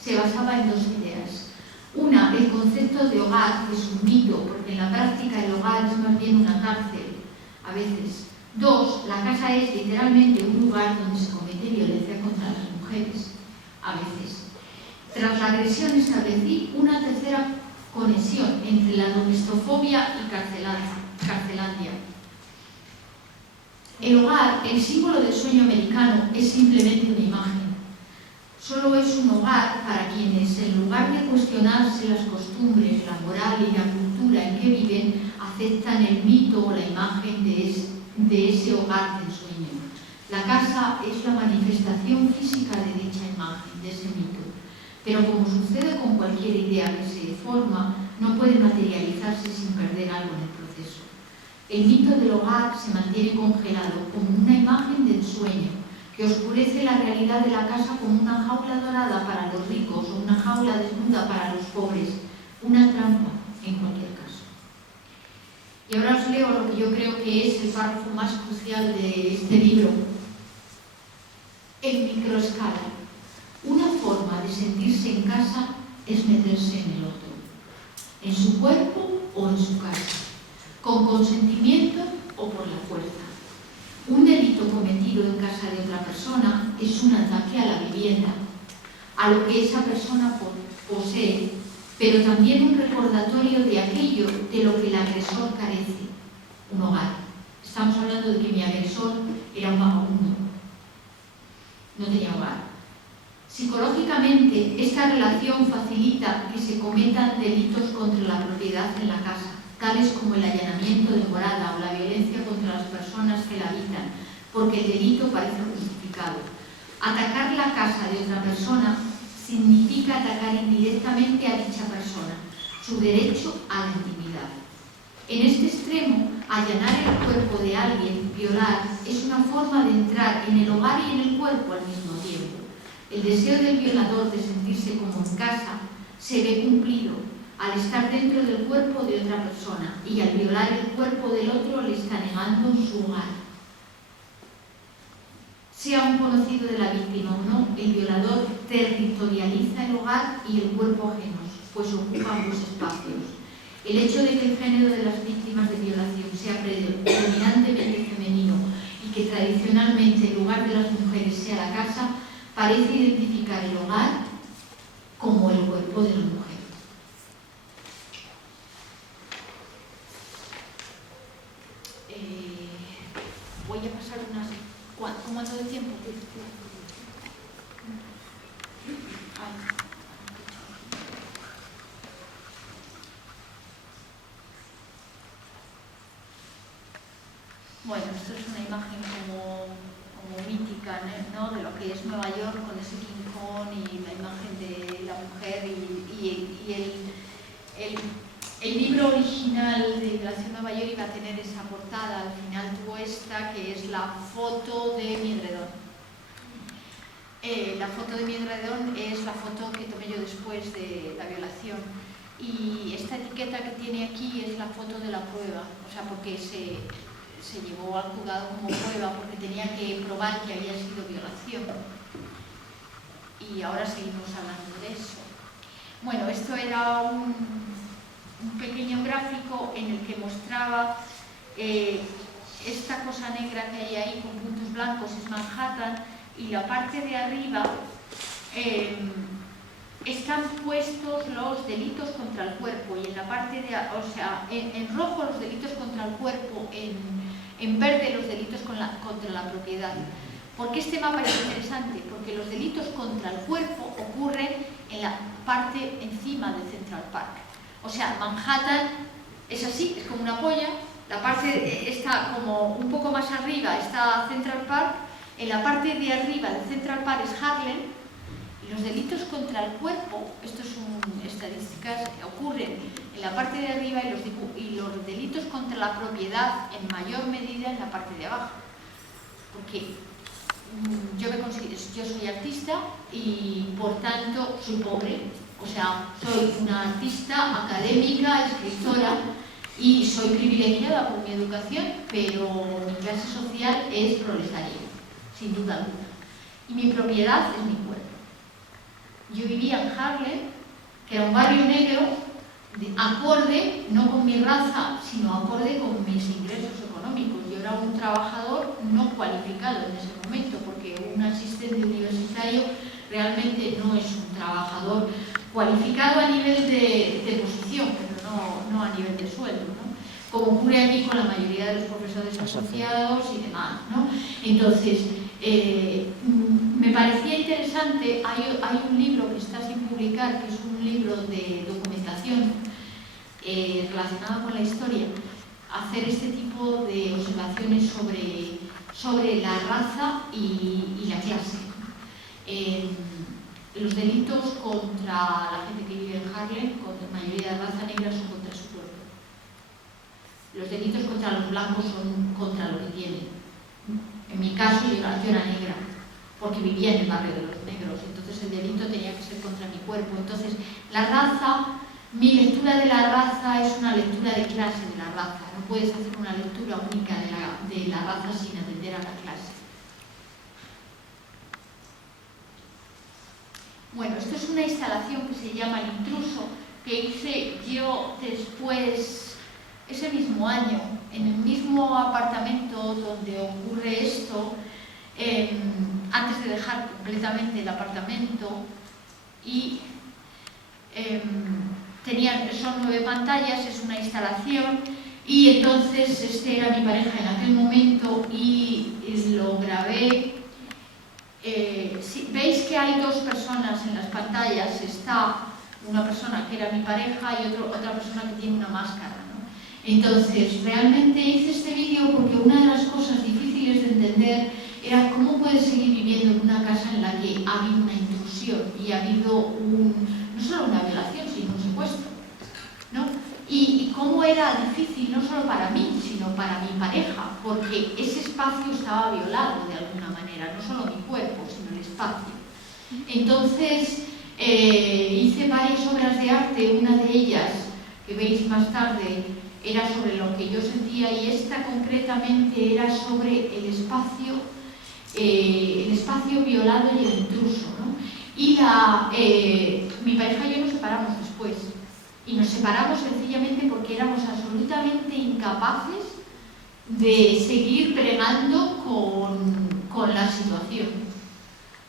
se basaba en 2 ideas. Una, el concepto de hogar, que es un mito, porque en la práctica el hogar es más bien una cárcel, a veces. 2, la casa es literalmente un lugar donde se comete violencia contra las mujeres, a veces. Tras la agresión establecí una tercera conexión entre la domestofobia y carcelandia. El hogar, el símbolo del sueño americano, es simplemente una imagen. Solo es un hogar para quienes, en lugar de cuestionarse las costumbres, la moral y la cultura en que viven, aceptan el mito o la imagen de ese hogar del sueño. La casa es la manifestación física de dicha imagen, de ese mito. Pero como sucede con cualquier idea que se forma, no puede materializarse sin perder algo en el proceso. El mito del hogar se mantiene congelado como una imagen del sueño, que oscurece la realidad de la casa como una jaula dorada para los ricos o una jaula desnuda para los pobres, una trampa en cualquier caso. Y ahora os leo lo que yo creo que es el párrafo más crucial de este libro. En microescala, una forma de sentirse en casa es meterse en el otro, en su cuerpo o en su casa, con consentimiento o por la fuerza. Un delito cometido en casa de otra persona es un ataque a la vivienda, a lo que esa persona posee, pero también un recordatorio de aquello de lo que el agresor carece, un hogar. Estamos hablando de que mi agresor era un vagabundo, no tenía hogar. Psicológicamente, esta relación facilita que se cometan delitos contra la propiedad en la casa, tales como el allanamiento de morada o la violencia contra las personas que la habitan, porque el delito parece justificado. Atacar la casa de otra persona significa atacar indirectamente a dicha persona, su derecho a la intimidad. En este extremo, allanar el cuerpo de alguien, violar, es una forma de entrar en el hogar y en el cuerpo al mismo tiempo. El deseo del violador de sentirse como en casa se ve cumplido al estar dentro del cuerpo de otra persona, y al violar el cuerpo del otro le está negando su hogar. Sea un conocido de la víctima o no, el violador territorializa el hogar y el cuerpo ajenos, pues ocupa ambos espacios. El hecho de que el género de las víctimas de violación sea predominantemente femenino y que tradicionalmente el lugar de las mujeres sea la casa, parece identificar el hogar como el cuerpo de la mujer. Voy a pasar unas... ¿Cómo ando de tiempo? Bueno, esto es una imagen como mítica, ¿no? De lo que es Nueva York con ese King Kong y la imagen de la mujer y el libro original de Violación Nueva York iba a tener esa portada, al final tuvo esta, que es la foto de mi edredón. La foto de mi edredón es la foto que tomé yo después de la violación. Y esta etiqueta que tiene aquí es la foto de la prueba, o sea, porque se llevó al juzgado como prueba porque tenía que probar que había sido violación. Y ahora seguimos hablando de eso. Bueno, esto era un pequeño gráfico en el que mostraba esta cosa negra que hay ahí con puntos blancos, es Manhattan, y la parte de arriba están puestos los delitos contra el cuerpo, y en la parte de, o sea, en rojo los delitos contra el cuerpo, en verde los delitos contra la propiedad. ¿Por qué este mapa es interesante? Porque los delitos contra el cuerpo ocurren en la parte encima de Central Park. O sea, Manhattan es así, es como una polla, la parte está como un poco más arriba, está Central Park, en la parte de arriba de Central Park es Harlem, y los delitos contra el cuerpo, esto son estadísticas, ocurren en la parte de arriba y los delitos contra la propiedad en mayor medida en la parte de abajo. Porque yo soy artista y por tanto soy pobre, o sea, soy una artista académica, escritora y soy privilegiada por mi educación, pero mi clase social es proletaria, sin duda alguna. Y mi propiedad es mi cuerpo. Yo vivía en Harlem, que era un barrio negro, acorde, no con mi raza, sino acorde con mis ingresos económicos. Yo era un trabajador no cualificado en ese momento, porque un asistente universitario realmente no es un trabajador cualificado a nivel de posición, pero no a nivel de sueldo, ¿no? Como ocurre aquí con la mayoría de los profesores asociados y demás, ¿no? Entonces, me parecía interesante, hay un libro que está sin publicar, que es un libro de documentación relacionado con la historia, hacer este tipo de observaciones sobre la raza y la clase. Los delitos contra la gente que vive en Harlem, contra la mayoría de raza negra, son contra su cuerpo. Los delitos contra los blancos son contra lo que tienen. En mi caso, yo era negra, porque vivía en el barrio de los negros, entonces el delito tenía que ser contra mi cuerpo. Entonces, la raza, mi lectura de la raza es una lectura de clase de la raza. No puedes hacer una lectura única de la raza sin atender a la clase. Bueno, esto es una instalación que se llama El Intruso, que hice yo después, ese mismo año, en el mismo apartamento donde ocurre esto, antes de dejar completamente el apartamento, y son 9 pantallas, es una instalación, y entonces este era mi pareja en aquel momento y lo grabé. Veis que hay 2 personas en las pantallas, está una persona que era mi pareja y otra persona que tiene una máscara, ¿no? Entonces, realmente hice este vídeo porque una de las cosas difíciles de entender era cómo puedes seguir viviendo en una casa en la que ha habido una intrusión y ha habido no solo una violación, sino un secuestro, ¿no? Y cómo era difícil no solo para mí, sino para mi pareja, porque ese espacio estaba violado de alguna manera, no solo mi cuerpo, sino el espacio. Entonces, hice varias obras de arte, una de ellas, que veis más tarde, era sobre lo que yo sentía, y esta concretamente era sobre el espacio violado y el intruso, ¿no? Y mi pareja y yo nos separamos después. Y nos separamos sencillamente porque éramos absolutamente incapaces de seguir bregando con la situación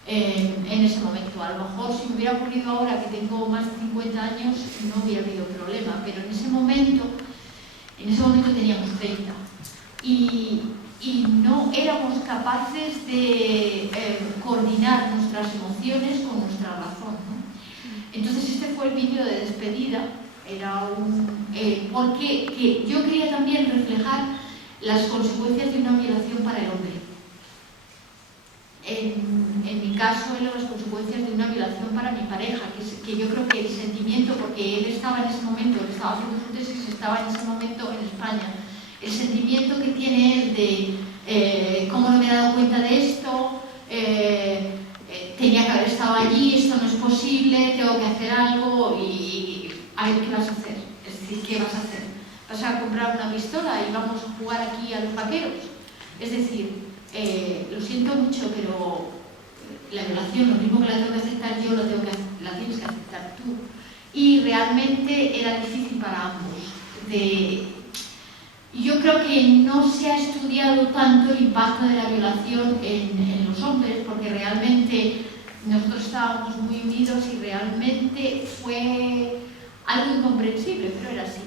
en ese momento. A lo mejor si me hubiera ocurrido ahora que tengo más de 50 años no hubiera habido problema, pero en ese momento teníamos 30 y no éramos capaces de coordinar nuestras emociones con nuestra razón, ¿no? Entonces este fue el vídeo de despedida, era porque yo quería también reflejar las consecuencias de una violación para el hombre. En mi caso eran las consecuencias de una violación para mi pareja, que yo creo que el sentimiento, porque él estaba en ese momento, él estaba haciendo su tesis, estaba en ese momento en España, el sentimiento que tiene él de cómo no me he dado cuenta de esto, tenía que haber estado allí, esto no es posible, tengo que hacer algo y a ver qué vas a hacer. Es decir, ¿qué vas a hacer? ¿Vas a comprar una pistola y vamos a jugar aquí a los vaqueros? Es decir, lo siento mucho, pero la violación, lo mismo que la tengo que aceptar yo, la tienes que aceptar tú. Y realmente era difícil para ambos. Yo creo que no se ha estudiado tanto el impacto de la violación en los hombres, porque realmente nosotros estábamos muy unidos y realmente fue algo incomprensible, pero era así.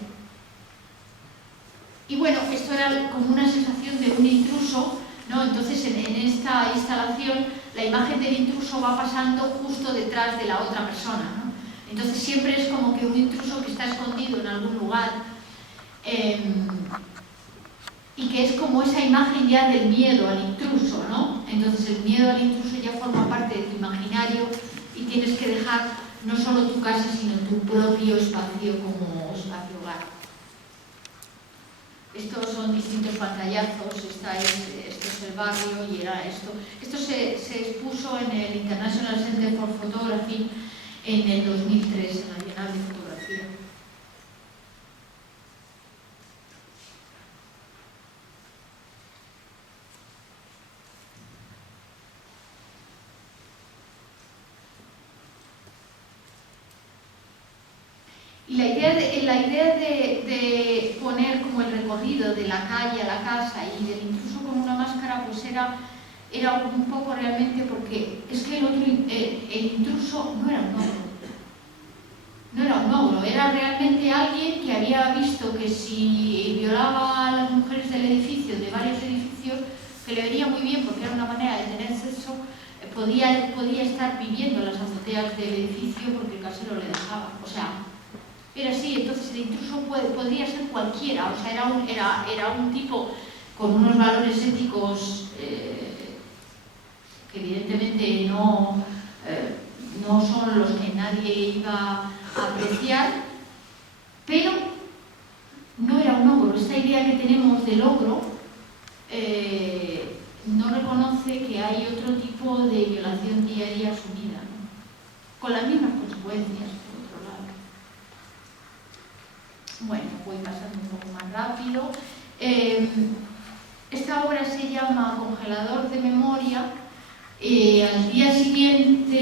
Y bueno, esto era como una sensación de un intruso, ¿no? Entonces en esta instalación la imagen del intruso va pasando justo detrás de la otra persona, ¿no? Entonces siempre es como que un intruso que está escondido en algún lugar y que es como esa imagen ya del miedo al intruso, ¿no? Entonces el miedo al intruso ya forma parte de tu imaginario y tienes que dejar no solo tu casa sino tu propio espacio como espacio hogar. Estos son distintos pantallazos, esto es el barrio y era esto. Esto se expuso en el International Center for Photography en el 2003, en la Bienal de Fotografía. Y la idea de poner como el recorrido de la calle a la casa y del intruso con una máscara, pues era un poco realmente porque es que el intruso no era un ogro. No era un ogro, era realmente alguien que había visto que si violaba a las mujeres del edificio, de varios edificios, que le venía muy bien porque era una manera de tener sexo, podía estar viviendo en las azoteas del edificio porque el casero le dejaba. O sea, era así. Entonces el intruso podría ser cualquiera, o sea, era un tipo con unos valores éticos que evidentemente no son los que nadie iba a apreciar, pero no era un ogro. Esta idea que tenemos del ogro no reconoce que hay otro tipo de violación diaria asumida, ¿no? Con las mismas consecuencias. Bueno, voy pasando un poco más rápido. Esta obra se llama Congelador de Memoria. Al día siguiente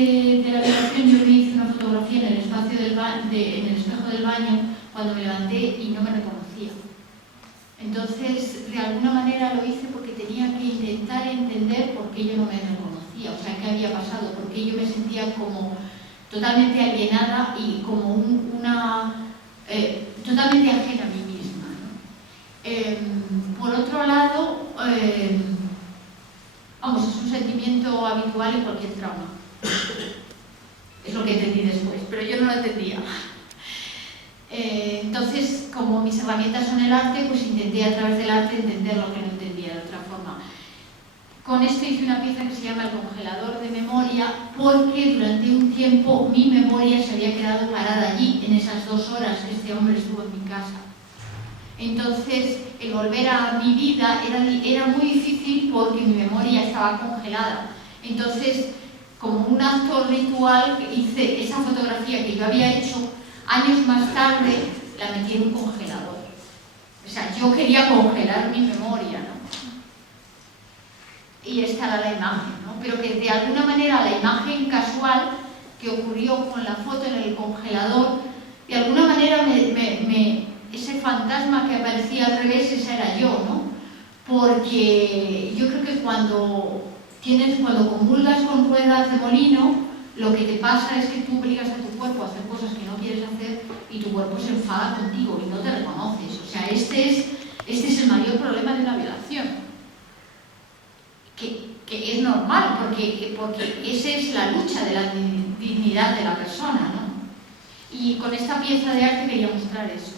de la violación yo me hice una fotografía en el espejo del baño cuando me levanté y no me reconocía. Entonces, de alguna manera lo hice porque tenía que intentar entender por qué yo no me reconocía, o sea, qué había pasado, porque yo me sentía como totalmente alienada y como totalmente ajena a mí misma, ¿no? Por otro lado, vamos, es un sentimiento habitual en cualquier trauma. Es lo que entendí después, pero yo no lo entendía. Entonces, como mis herramientas son el arte, pues intenté a través del arte entender lo que no entendía de otra forma. Con esto hice una pieza que se llama El Congelador de Memoria, porque durante un tiempo mi memoria se había quedado parada allí, en esas 2 horas que este hombre estuvo en mi casa. Entonces, el volver a mi vida era muy difícil porque mi memoria estaba congelada. Entonces, como un acto ritual, hice esa fotografía que yo había hecho, años más tarde la metí en un congelador. O sea, yo quería congelar mi memoria, ¿no? Y esta era la imagen, ¿no? Pero que de alguna manera la imagen casual que ocurrió con la foto en el congelador de alguna manera ese fantasma que aparecía al revés, esa era yo, ¿no? Porque yo creo que cuando comulgas con ruedas de molino, lo que te pasa es que tú obligas a tu cuerpo a hacer cosas que no quieres hacer y tu cuerpo se enfada contigo y no te reconoces. O sea, este es el mayor problema de una violación. Que es normal, porque esa es la lucha de la dignidad de la persona, ¿no? Y con esta pieza de arte quería mostrar eso.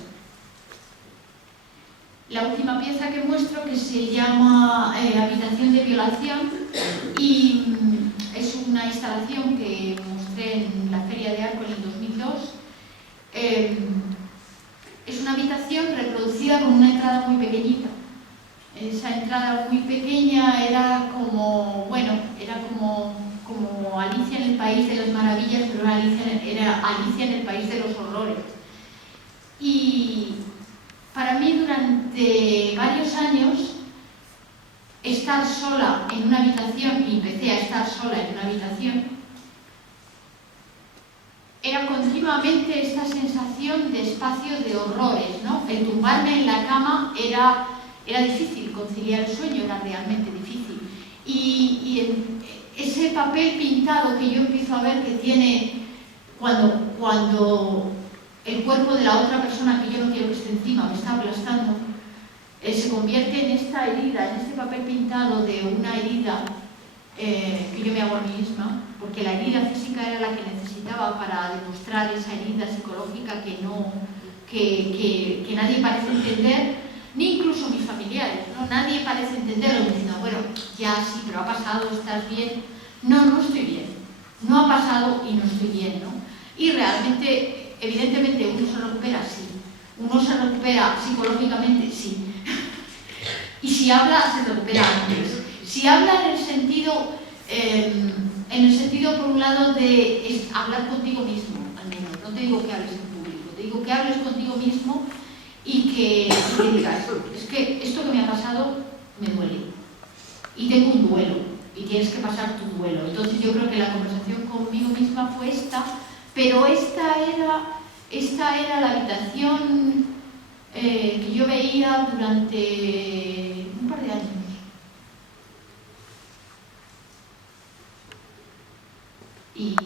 La última pieza que muestro, que se llama Habitación de violación, y es una instalación que mostré en la Feria de Arco en el 2002. Es una habitación reproducida con una entrada muy pequeñita. Esa entrada muy pequeña era como Alicia en el País de las Maravillas, pero era Alicia en el País de los Horrores. Y para mí, durante varios años, estar sola en una habitación, y empecé a estar sola en una habitación, era continuamente esta sensación de espacio de horrores, ¿no? El tumbarme en la cama era difícil, conciliar el sueño era realmente difícil. Y ese papel pintado que yo empiezo a ver que tiene cuando el cuerpo de la otra persona que yo no quiero que esté encima me está aplastando, se convierte en esta herida, en este papel pintado de una herida que yo me hago a mí misma, porque la herida física era la que necesitaba para demostrar esa herida psicológica que nadie parece entender, ni incluso mis familiares, ¿no? Nadie parece entenderlo, diciendo, bueno, ya sí, pero ha pasado, ¿estás bien? No, no estoy bien. No ha pasado y no estoy bien, ¿no? Y realmente, evidentemente, uno se recupera, sí. Uno se recupera psicológicamente, sí. Y si habla, se recupera antes. Si habla en el sentido, por un lado, de hablar contigo mismo, al menos. No te digo que hables en público, te digo que hables contigo mismo y que digas, es que esto que me ha pasado me duele. Y tengo un duelo, y tienes que pasar tu duelo. Entonces yo creo que la conversación conmigo misma fue esta, pero esta era la habitación que yo veía durante un par de años. Y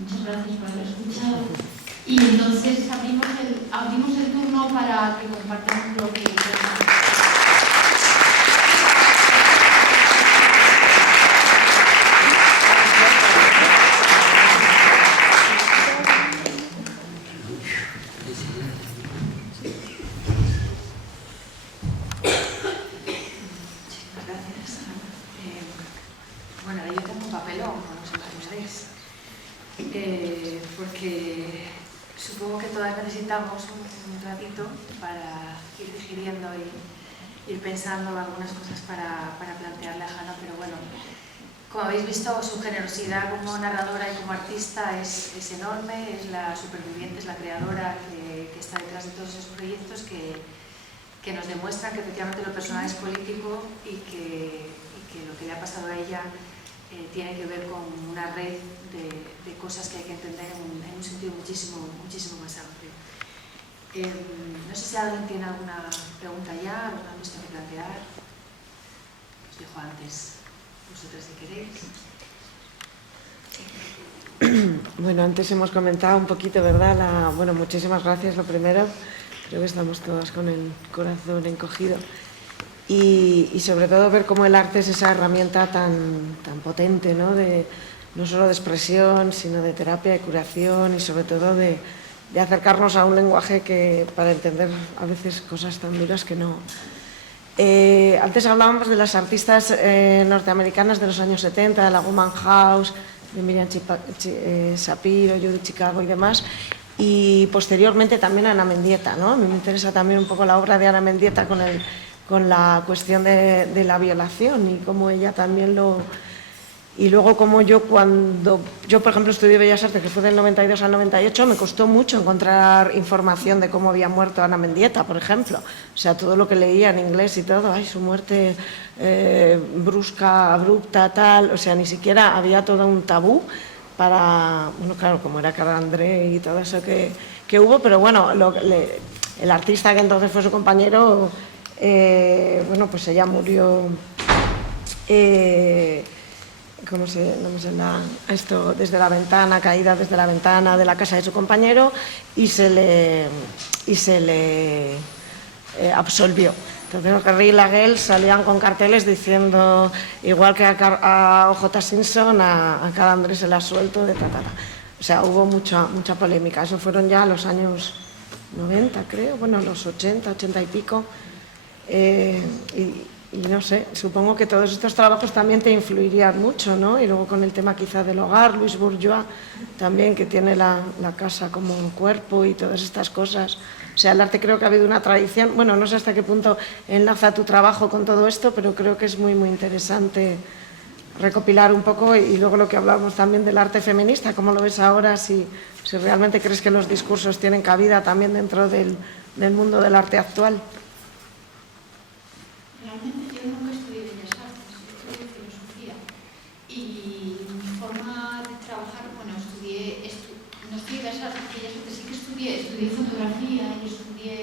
muchas gracias por haber escuchado. Y entonces abrimos el turno para que compartamos lo que queramos. Bueno, yo tengo un papelón, como os imaginaréis, porque supongo que todas necesitamos un ratito para ir digiriendo y ir pensando algunas cosas para plantearle a Hanna, pero bueno, como habéis visto, su generosidad como narradora y como artista es enorme, es la superviviente, es la creadora que está detrás de todos esos proyectos que nos demuestran que efectivamente lo personal es político y que lo que le ha pasado a ella tiene que ver con una red de cosas que hay que entender en un sentido muchísimo más amplio. No sé si alguien tiene alguna pregunta ya, alguna cuestión que plantear. Os dejo antes, vosotras si queréis. Bueno, antes hemos comentado un poquito, ¿verdad? Bueno, muchísimas gracias, lo primero. Creo que estamos todas con el corazón encogido. Y sobre todo ver cómo el arte es esa herramienta tan potente, ¿no? No solo de expresión, sino de terapia, de curación y sobre todo de acercarnos a un lenguaje que para entender a veces cosas tan duras que no. Antes hablábamos de las artistas norteamericanas de los años 70, de la Woman House, de Miriam Shapiro, Judith Chicago y demás. Y posteriormente también Ana Mendieta, ¿no? A mí me interesa también un poco la obra de Ana Mendieta con la cuestión de la violación y cómo ella también Y luego como cuando yo, por ejemplo, estudié Bellas Artes, que fue del 92 al 98, me costó mucho encontrar información de cómo había muerto Ana Mendieta, por ejemplo. O sea, todo lo que leía en inglés y todo, su muerte brusca, abrupta, tal, o sea, ni siquiera había todo un tabú para, bueno, claro, como era Carla André y todo eso que que hubo, pero bueno, el artista que entonces fue su compañero, bueno, pues ella murió, esto, desde la ventana, caída desde la ventana de la casa de su compañero, y se le absolvió. Entonces Carril y Laguel salían con carteles diciendo, igual que a O.J. Simpson, a cada Andrés se le ha suelto de tatata. O sea, hubo mucha polémica. Eso fueron ya los años 90, creo, bueno, los 80 y pico. Y no sé, supongo que todos estos trabajos también te influirían mucho, ¿no? Y luego con el tema quizá del hogar, Luis Bourgeois también, que tiene la casa como un cuerpo y todas estas cosas. O sea, el arte creo que ha habido una tradición, bueno, no sé hasta qué punto enlaza tu trabajo con todo esto, pero creo que es muy interesante recopilar un poco, y luego lo que hablábamos también del arte feminista, cómo lo ves ahora, si realmente crees que los discursos tienen cabida también dentro del mundo del arte actual. Realmente yo nunca estudié Bellas Artes, yo estudié filosofía, y mi forma de trabajar, bueno, no estudié Bellas Artes, sí que estudié fotografía y estudié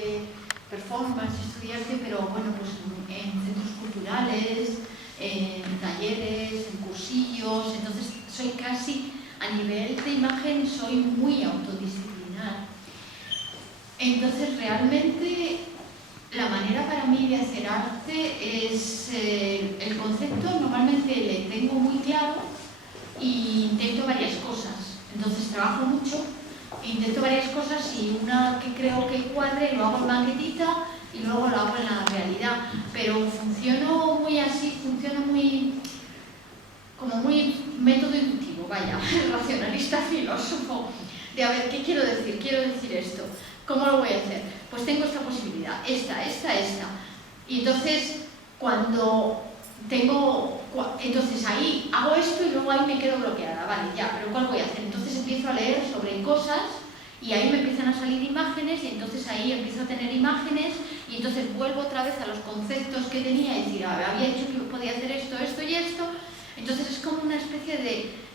performance, estudié arte, pero bueno, pues en centros culturales, en talleres, en cursillos. Entonces soy casi, a nivel de imagen, soy muy autodisciplinar. Entonces realmente la manera para mí de hacer arte es el concepto, normalmente le tengo muy claro e intento varias cosas. Entonces trabajo mucho, intento varias cosas, y una que creo que cuadre lo hago en maquetita y luego lo hago en la realidad. Pero funciono muy así, funciono muy como muy método intuitivo, vaya, racionalista filósofo, de a ver, ¿qué quiero decir? Quiero decir esto. ¿Cómo lo voy a hacer? Pues tengo esta posibilidad, esta. Y entonces, entonces ahí hago esto y luego ahí me quedo bloqueada, vale, ya, pero ¿cuál voy a hacer? Entonces empiezo a leer sobre cosas y ahí me empiezan a salir imágenes, y entonces ahí empiezo a tener imágenes, y entonces vuelvo otra vez a los conceptos que tenía y decir, había dicho que podía hacer esto y esto. Entonces es como una especie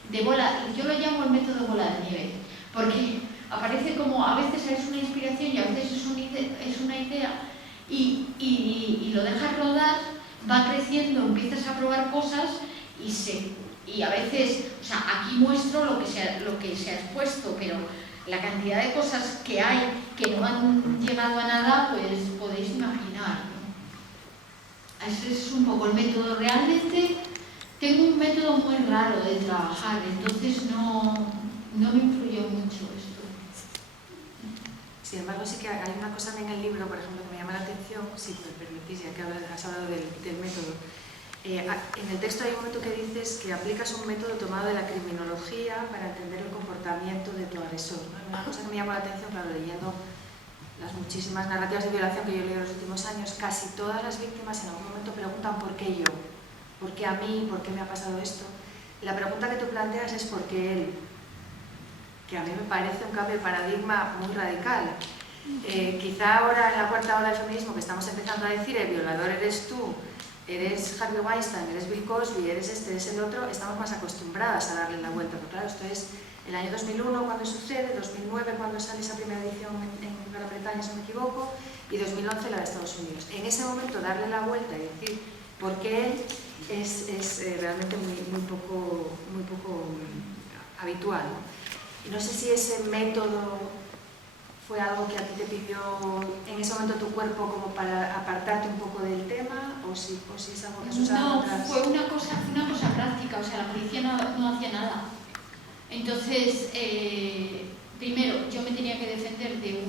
de bola, yo lo llamo el método bola de nieve, porque aparece como, a veces es una inspiración y a veces es una idea, y lo dejas rodar, va creciendo, empiezas a probar cosas y a veces, o sea, aquí muestro lo que se ha expuesto, pero la cantidad de cosas que hay que no han llegado a nada, pues podéis imaginar, ¿no? Ese es un poco el método. Realmente tengo un método muy raro de trabajar, entonces no me influyó mucho esto. Sin embargo, sí que hay una cosa en el libro, por ejemplo, que me llama la atención, si me permitís, ya que has hablado del método. En el texto hay un momento que dices que aplicas un método tomado de la criminología para entender el comportamiento de tu agresor, ¿no? Una cosa que me llamó la atención, claro, leyendo las muchísimas narrativas de violación que yo he leído en los últimos años, casi todas las víctimas en algún momento preguntan ¿por qué yo? ¿Por qué a mí? ¿Por qué me ha pasado esto? La pregunta que tú planteas es ¿por qué él? Que a mí me parece un cambio de paradigma muy radical. Quizá ahora en la cuarta ola del feminismo, que estamos empezando a decir el violador eres tú, eres Harvey Weinstein, eres Bill Cosby, eres este, eres el otro, estamos más acostumbradas a darle la vuelta. Pero claro, esto es el año 2001 cuando sucede, 2009 cuando sale esa primera edición en Gran Bretaña, si no me equivoco, y 2011 la de Estados Unidos. En ese momento darle la vuelta y decir por qué él es realmente muy poco habitual, ¿no? Y no sé si ese método fue algo que a ti te pidió en ese momento tu cuerpo como para apartarte un poco del tema, o si es algo que has usado No, otras... fue una cosa práctica, o sea, la policía no hacía nada. Entonces, primero, yo me tenía que defender de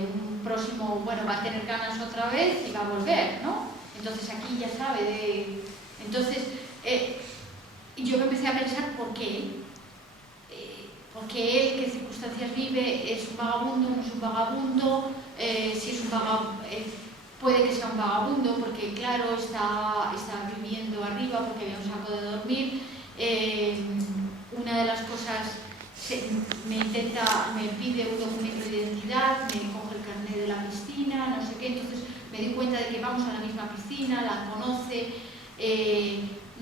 un próximo, bueno, va a tener ganas otra vez y va a volver, ¿no? Entonces aquí ya sabe Entonces, yo me empecé a pensar ¿por qué? Porque él, qué circunstancias vive, es un vagabundo, no es un vagabundo, si es un vagabundo, puede que sea un vagabundo porque claro, está viviendo arriba porque había un saco de dormir. Una de las cosas, me pide un documento de identidad, me coge el carnet de la piscina, no sé qué, entonces me di cuenta de que vamos a la misma piscina, la conoce,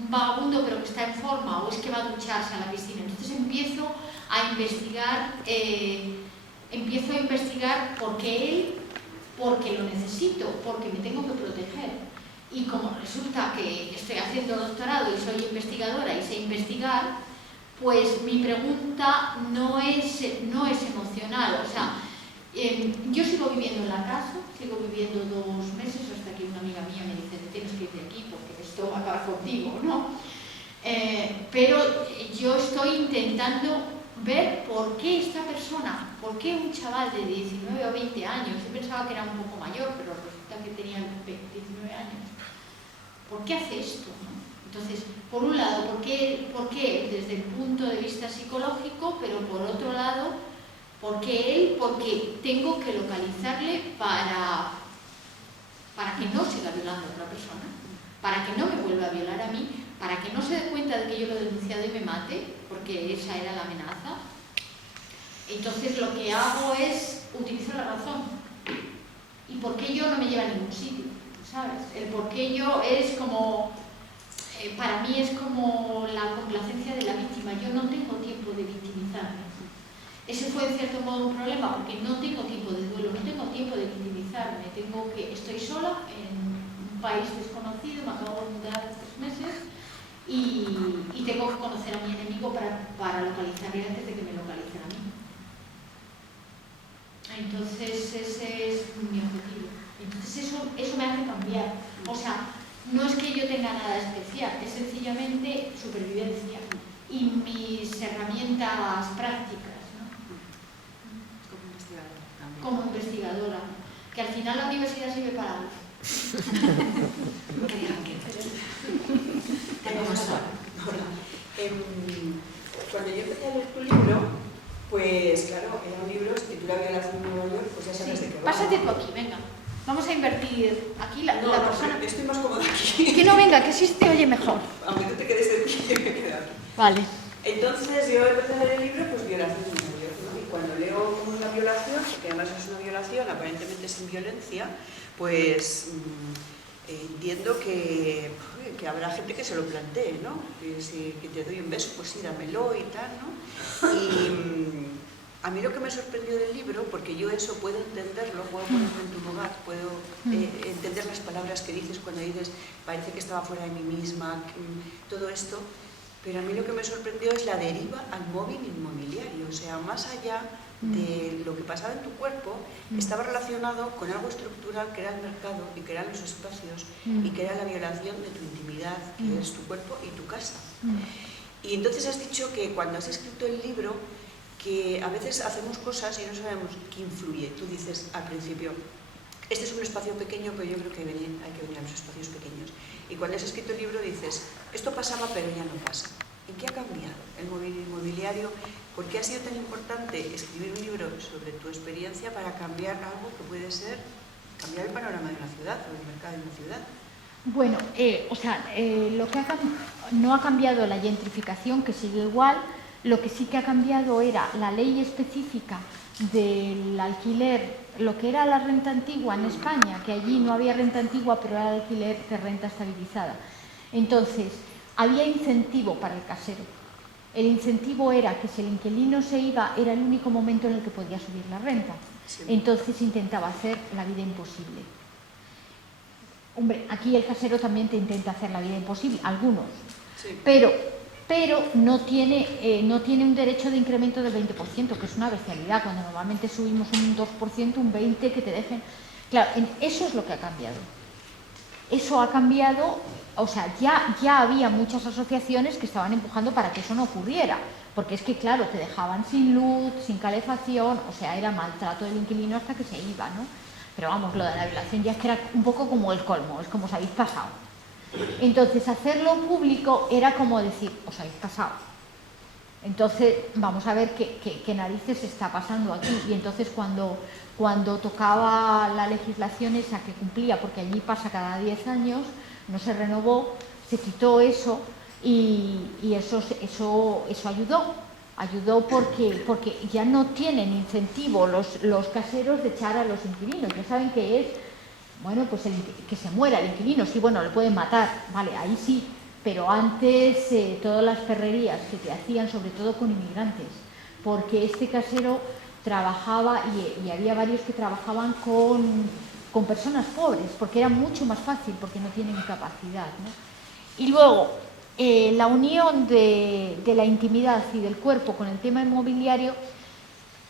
un vagabundo pero que está en forma, o es que va a ducharse a la piscina. Entonces empiezo a investigar porque lo necesito, porque me tengo que proteger. Y como resulta que estoy haciendo doctorado y soy investigadora y sé investigar, pues mi pregunta no es emocional. O sea, yo sigo viviendo en la casa, sigo viviendo 2 meses hasta que una amiga mía me dice: te tienes que ir de aquí porque esto va a acabar contigo, ¿no? Pero yo estoy intentando ver por qué esta persona, por qué un chaval de 19 o 20 años, yo pensaba que era un poco mayor, pero resulta que tenía 19 años, ¿por qué hace esto, no? Entonces, por un lado, ¿por qué desde el punto de vista psicológico? Pero por otro lado, ¿por qué él? Porque tengo que localizarle para que no siga violando a otra persona, para que no me vuelva a violar a mí, para que no se dé cuenta de que yo lo he denunciado y me mate, porque esa era la amenaza. Entonces lo que hago es utilizar la razón. ¿Y por qué yo no me lleva a ningún sitio? ¿Sabes? El por qué yo es como... para mí es como la complacencia de la víctima. Yo no tengo tiempo de victimizarme. Ese fue en cierto modo un problema, porque no tengo tiempo de duelo, no tengo tiempo de victimizarme. Estoy sola en un país desconocido, me acabo de mudar hace 3 meses y tengo que conocer a mi enemigo para localizarle antes de que me localicen a mí. Entonces ese es mi objetivo. Entonces eso me hace cambiar. O sea, no es que yo tenga nada especial, es sencillamente supervivencia y mis herramientas prácticas, ¿no? Como investigadora, que al final la universidad sirve para algo. Cuando yo empecé a leer tu libro, pues claro, era un libro, se titula Violación en Nueva York, pues ya sabes de qué va. Pásate tú aquí, venga. Vamos a invertir aquí la persona. Yo estoy más cómoda aquí. Que no venga, que sí te oye mejor. Aunque tú te quedes de aquí, yo me quedo aquí. Vale. Entonces yo empecé a leer el libro, pues Violación en Nueva York, ¿no? Y cuando leo como una violación, porque además es una violación aparentemente sin violencia, pues entiendo que habrá gente que se lo plantee, ¿no? Que te doy un beso, pues sí, dámelo y tal, ¿no? Y a mí lo que me sorprendió del libro, porque yo eso puedo entenderlo, puedo ponerme en tu lugar, puedo entender las palabras que dices cuando dices parece que estaba fuera de mí misma, todo esto, pero a mí lo que me sorprendió es la deriva al móvil inmobiliario, o sea, más allá de lo que pasaba en tu cuerpo, estaba relacionado con algo estructural que era el mercado y que eran los espacios y que era la violación de tu intimidad, que es tu cuerpo y tu casa. Y entonces has dicho que cuando has escrito el libro, que a veces hacemos cosas y no sabemos qué influye. Tú dices al principio, este es un espacio pequeño, pero yo creo que hay que venir a los espacios pequeños. Y cuando has escrito el libro dices, esto pasaba pero ya no pasa. ¿En qué ha cambiado el móvil inmobiliario? ¿Por qué ha sido tan importante escribir un libro sobre tu experiencia para cambiar algo que puede ser cambiar el panorama de una ciudad o el mercado de una ciudad? Bueno, lo que no ha cambiado la gentrificación, que sigue igual. Lo que sí que ha cambiado era la ley específica del alquiler, lo que era la renta antigua en España, que allí no había renta antigua, pero era alquiler de renta estabilizada. Entonces, había incentivo para el casero. El incentivo era que si el inquilino se iba, era el único momento en el que podía subir la renta. Entonces intentaba hacer la vida imposible. Hombre, aquí el casero también te intenta hacer la vida imposible, algunos. Sí. Pero no tiene un derecho de incremento del 20%, que es una bestialidad, cuando normalmente subimos un 2%, un 20% que te dejen... Claro, eso es lo que ha cambiado. Eso ha cambiado, o sea, ya había muchas asociaciones que estaban empujando para que eso no ocurriera, porque es que, claro, te dejaban sin luz, sin calefacción, o sea, era maltrato del inquilino hasta que se iba, ¿no? Pero vamos, lo de la violación ya es que era un poco como el colmo, es como os habéis pasado. Entonces, hacerlo público era como decir, os habéis pasado. Entonces, vamos a ver qué narices está pasando aquí. Y entonces, cuando tocaba la legislación esa que cumplía, porque allí pasa cada 10 años, no se renovó, se quitó eso y eso ayudó porque ya no tienen incentivo los caseros de echar a los inquilinos. Ya saben que es, bueno, pues que se muera el inquilino, sí, bueno, le pueden matar, vale, ahí sí, pero antes todas las perrerías que te hacían, sobre todo con inmigrantes, porque este casero trabajaba y había varios que trabajaban con personas pobres, porque era mucho más fácil, porque no tienen capacidad, ¿no? Y luego, la unión de la intimidad y del cuerpo con el tema inmobiliario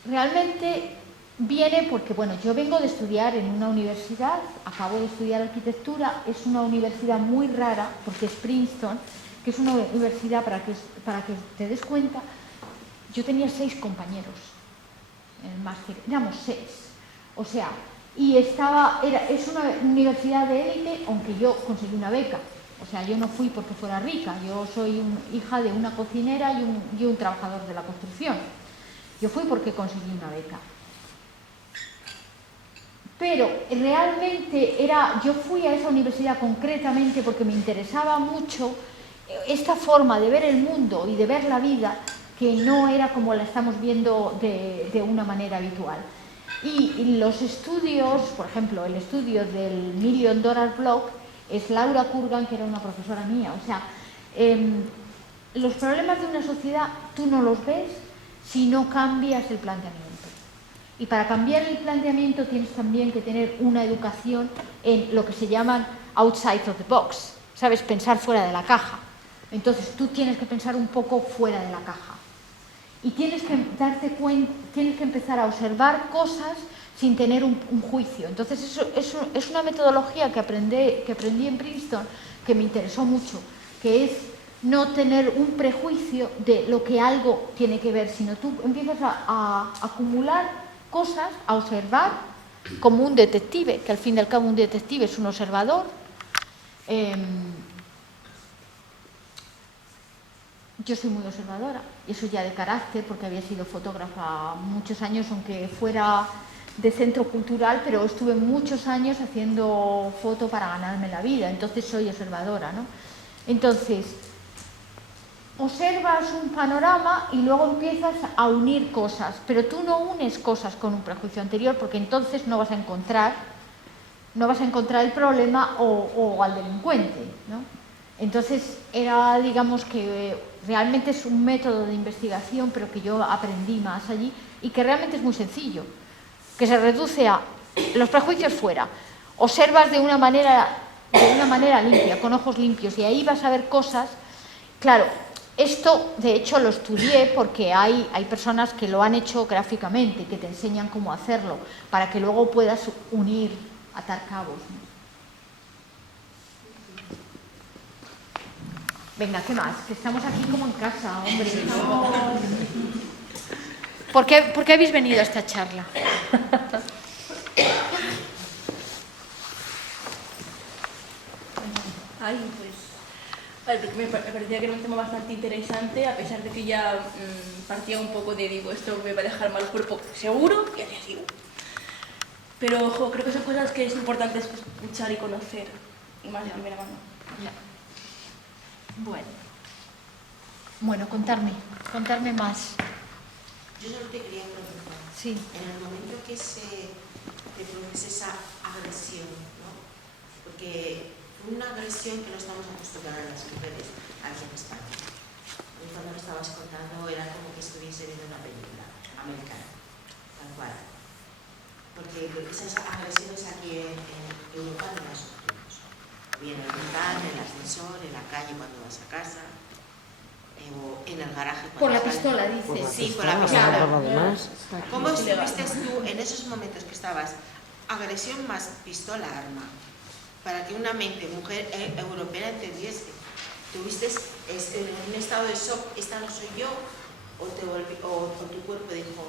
realmente viene porque, bueno, yo vengo de estudiar en una universidad, acabo de estudiar arquitectura, es una universidad muy rara, porque es Princeton, que es una universidad, para que te des cuenta, yo tenía 6 compañeros en el máster, éramos 6, o sea, y es una universidad de élite, aunque yo conseguí una beca, o sea, yo no fui porque fuera rica, yo soy hija de una cocinera y un trabajador de la construcción, yo fui porque conseguí una beca. Pero realmente yo fui a esa universidad concretamente porque me interesaba mucho esta forma de ver el mundo y de ver la vida, que no era como la estamos viendo de una manera habitual. Y los estudios, por ejemplo, el estudio del $1 Million Block es Laura Kurgan, que era una profesora mía. O sea, los problemas de una sociedad tú no los ves si no cambias el planteamiento. Y para cambiar el planteamiento tienes también que tener una educación en lo que se llaman outside of the box, ¿sabes? Pensar fuera de la caja. Entonces tú tienes que pensar un poco fuera de la caja. Y tienes que darte cuenta, tienes que empezar a observar cosas sin tener un juicio. Entonces eso es una metodología que aprendí en Princeton, que me interesó mucho, que es no tener un prejuicio de lo que algo tiene que ver, sino tú empiezas a acumular cosas, a observar como un detective, que al fin y al cabo un detective es un observador. Yo soy muy observadora, y eso ya de carácter, porque había sido fotógrafa muchos años, aunque fuera de centro cultural, pero estuve muchos años haciendo foto para ganarme la vida, entonces soy observadora, ¿no? Entonces, observas un panorama y luego empiezas a unir cosas, pero tú no unes cosas con un prejuicio anterior, porque entonces no vas a encontrar el problema o al delincuente, ¿no? Entonces era, digamos, que realmente es un método de investigación, pero que yo aprendí más allí y que realmente es muy sencillo, que se reduce a los prejuicios fuera, observas de una manera limpia, con ojos limpios, y ahí vas a ver cosas. Claro, esto de hecho lo estudié porque hay personas que lo han hecho gráficamente, que te enseñan cómo hacerlo, para que luego puedas unir, atar cabos, ¿no? Venga, ¿qué más? Que estamos aquí como en casa, hombre. No. ¿Por qué habéis venido a esta charla? Ay, pues, me parecía que era un tema bastante interesante, a pesar de que ya partía un poco de, digo, esto me va a dejar mal cuerpo, seguro, y así sigo. Pero ojo, creo que son cosas que es importante escuchar y conocer, y más de primera mano. Ya. Bueno, contarme más. Yo solo te quería preguntar, Sí. en el momento que te produce esa agresión, ¿no? Porque una agresión que no estamos acostumbradas las mujeres aquí en España. Y cuando lo estabas contando era como que estuviese viendo una película americana, tal cual. Porque esas agresiones aquí en Europa no las sufrimos. Bien en el local, en el ascensor, en la calle cuando vas a casa, o en el garaje. Por la pistola, dices. Sí, por la pistola. ¿Cómo estuviste tú en esos momentos que estabas agresión más pistola, arma? Para que una mente mujer europea entendiese. ¿Tuviste en un estado de shock, esta no soy yo? ¿O tu cuerpo dijo?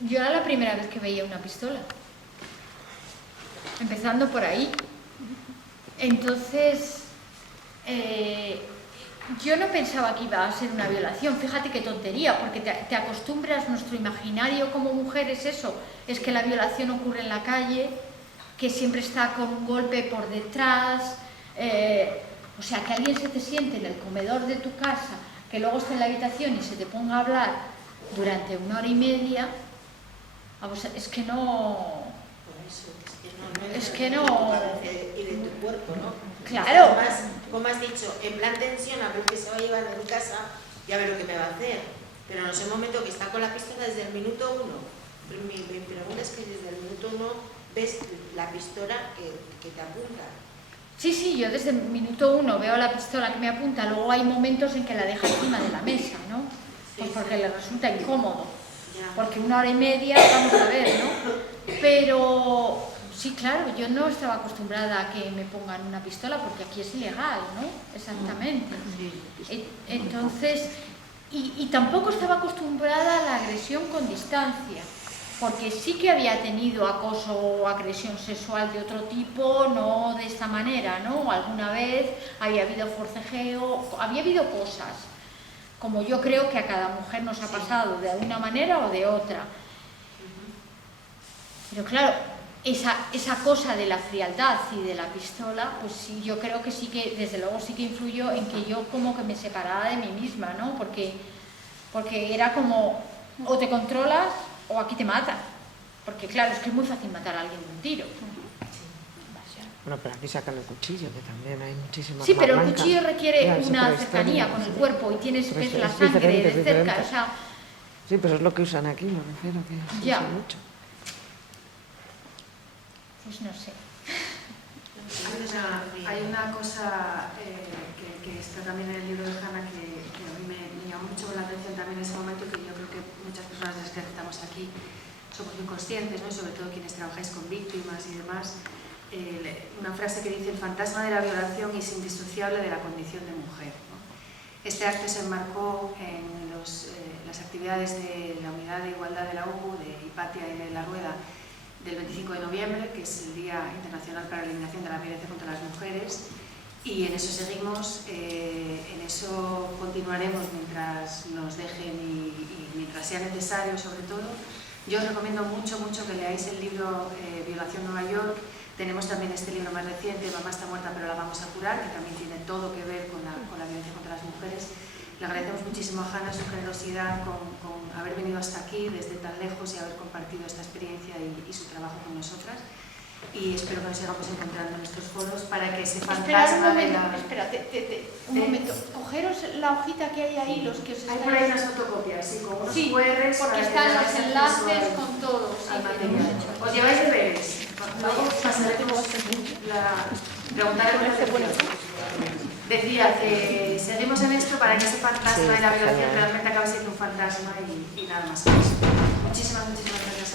Yo era la primera vez que veía una pistola. Empezando por ahí. Entonces, yo no pensaba que iba a ser una violación. Fíjate qué tontería, porque te acostumbras, nuestro imaginario como mujer es eso, es que la violación ocurre en la calle, que siempre está con un golpe por detrás, o sea, que alguien se te siente en el comedor de tu casa, que luego esté en la habitación y se te ponga a hablar durante 1 hora y media, es que no... Por eso, es que no. Y de tu cuerpo, ¿no? Claro. Además, como has dicho, en plan tensión, a ver qué se va a llevar en casa y a ver lo que me va a hacer. Pero en ese momento que está con la pistola desde el minuto 1. Mi pregunta es que desde el minuto 1 ves la pistola que te apunta. Sí, yo desde el minuto 1 veo la pistola que me apunta, luego hay momentos en que la deja encima de la mesa, ¿no? Pues porque le resulta incómodo, porque 1 hora y media, vamos a ver, ¿no? Pero sí, claro, yo no estaba acostumbrada a que me pongan una pistola, porque aquí es ilegal, ¿no? Exactamente. Entonces, y tampoco estaba acostumbrada a la agresión con distancia, porque sí que había tenido acoso o agresión sexual de otro tipo, no de esta manera, ¿no? Alguna vez había habido forcejeo, había habido cosas, como yo creo que a cada mujer nos ha pasado de una manera o de otra. Pero claro, esa cosa de la frialdad y de la pistola, pues sí, yo creo que sí que, desde luego sí que influyó en que yo como que me separara de mí misma, ¿no? Porque era como, o te controlas o aquí te matan, porque claro, es que es muy fácil matar a alguien de un tiro. Bueno, pero aquí sacan el cuchillo, que también hay muchísimas. Sí, pero el cuchillo requiere una cercanía con el cuerpo y tienes ves la sangre de cerca, o sea... Sí, pero es lo que usan aquí, me refiero, que se usa mucho. Pues no sé. Hay una cosa que está también en el libro de Hannah que a mí me llamó mucho la atención también en ese momento, que yo creo que muchas personas de las que estamos aquí somos inconscientes, ¿no? Y sobre todo quienes trabajáis con víctimas y demás. Una frase que dice: el fantasma de la violación es indisociable de la condición de mujer, ¿no? Este acto se enmarcó en las actividades de la Unidad de Igualdad de la UBU, de Hipatia y de La Rueda, del 25 de noviembre, que es el Día Internacional para la Eliminación de la Violencia contra las Mujeres, y en eso seguimos, en eso continuaremos mientras nos dejen y mientras sea necesario, sobre todo. Yo os recomiendo mucho que leáis el libro Violación Nueva York. Tenemos también este libro más reciente, Mamá está muerta pero la vamos a curar, que también tiene todo que ver con la violencia contra las mujeres. Le agradecemos muchísimo a Hannah su generosidad con haber venido hasta aquí desde tan lejos y haber compartido esta experiencia y su trabajo con nosotras. Y espero que nos sigamos encontrando en estos foros para que ese fantasma de la... un momento, cogeros la hojita que hay ahí, los que os están... Hay por ahí unas fotocopias, sí, con unos sí, QRs, porque están los enlaces con todo, sí, que lo hemos hecho. Os lleváis deberes. Luego pasaremos preguntaremos. Decía que seguimos en esto para que ese fantasma de la violación realmente acabe siendo un fantasma y nada más. Muchísimas gracias.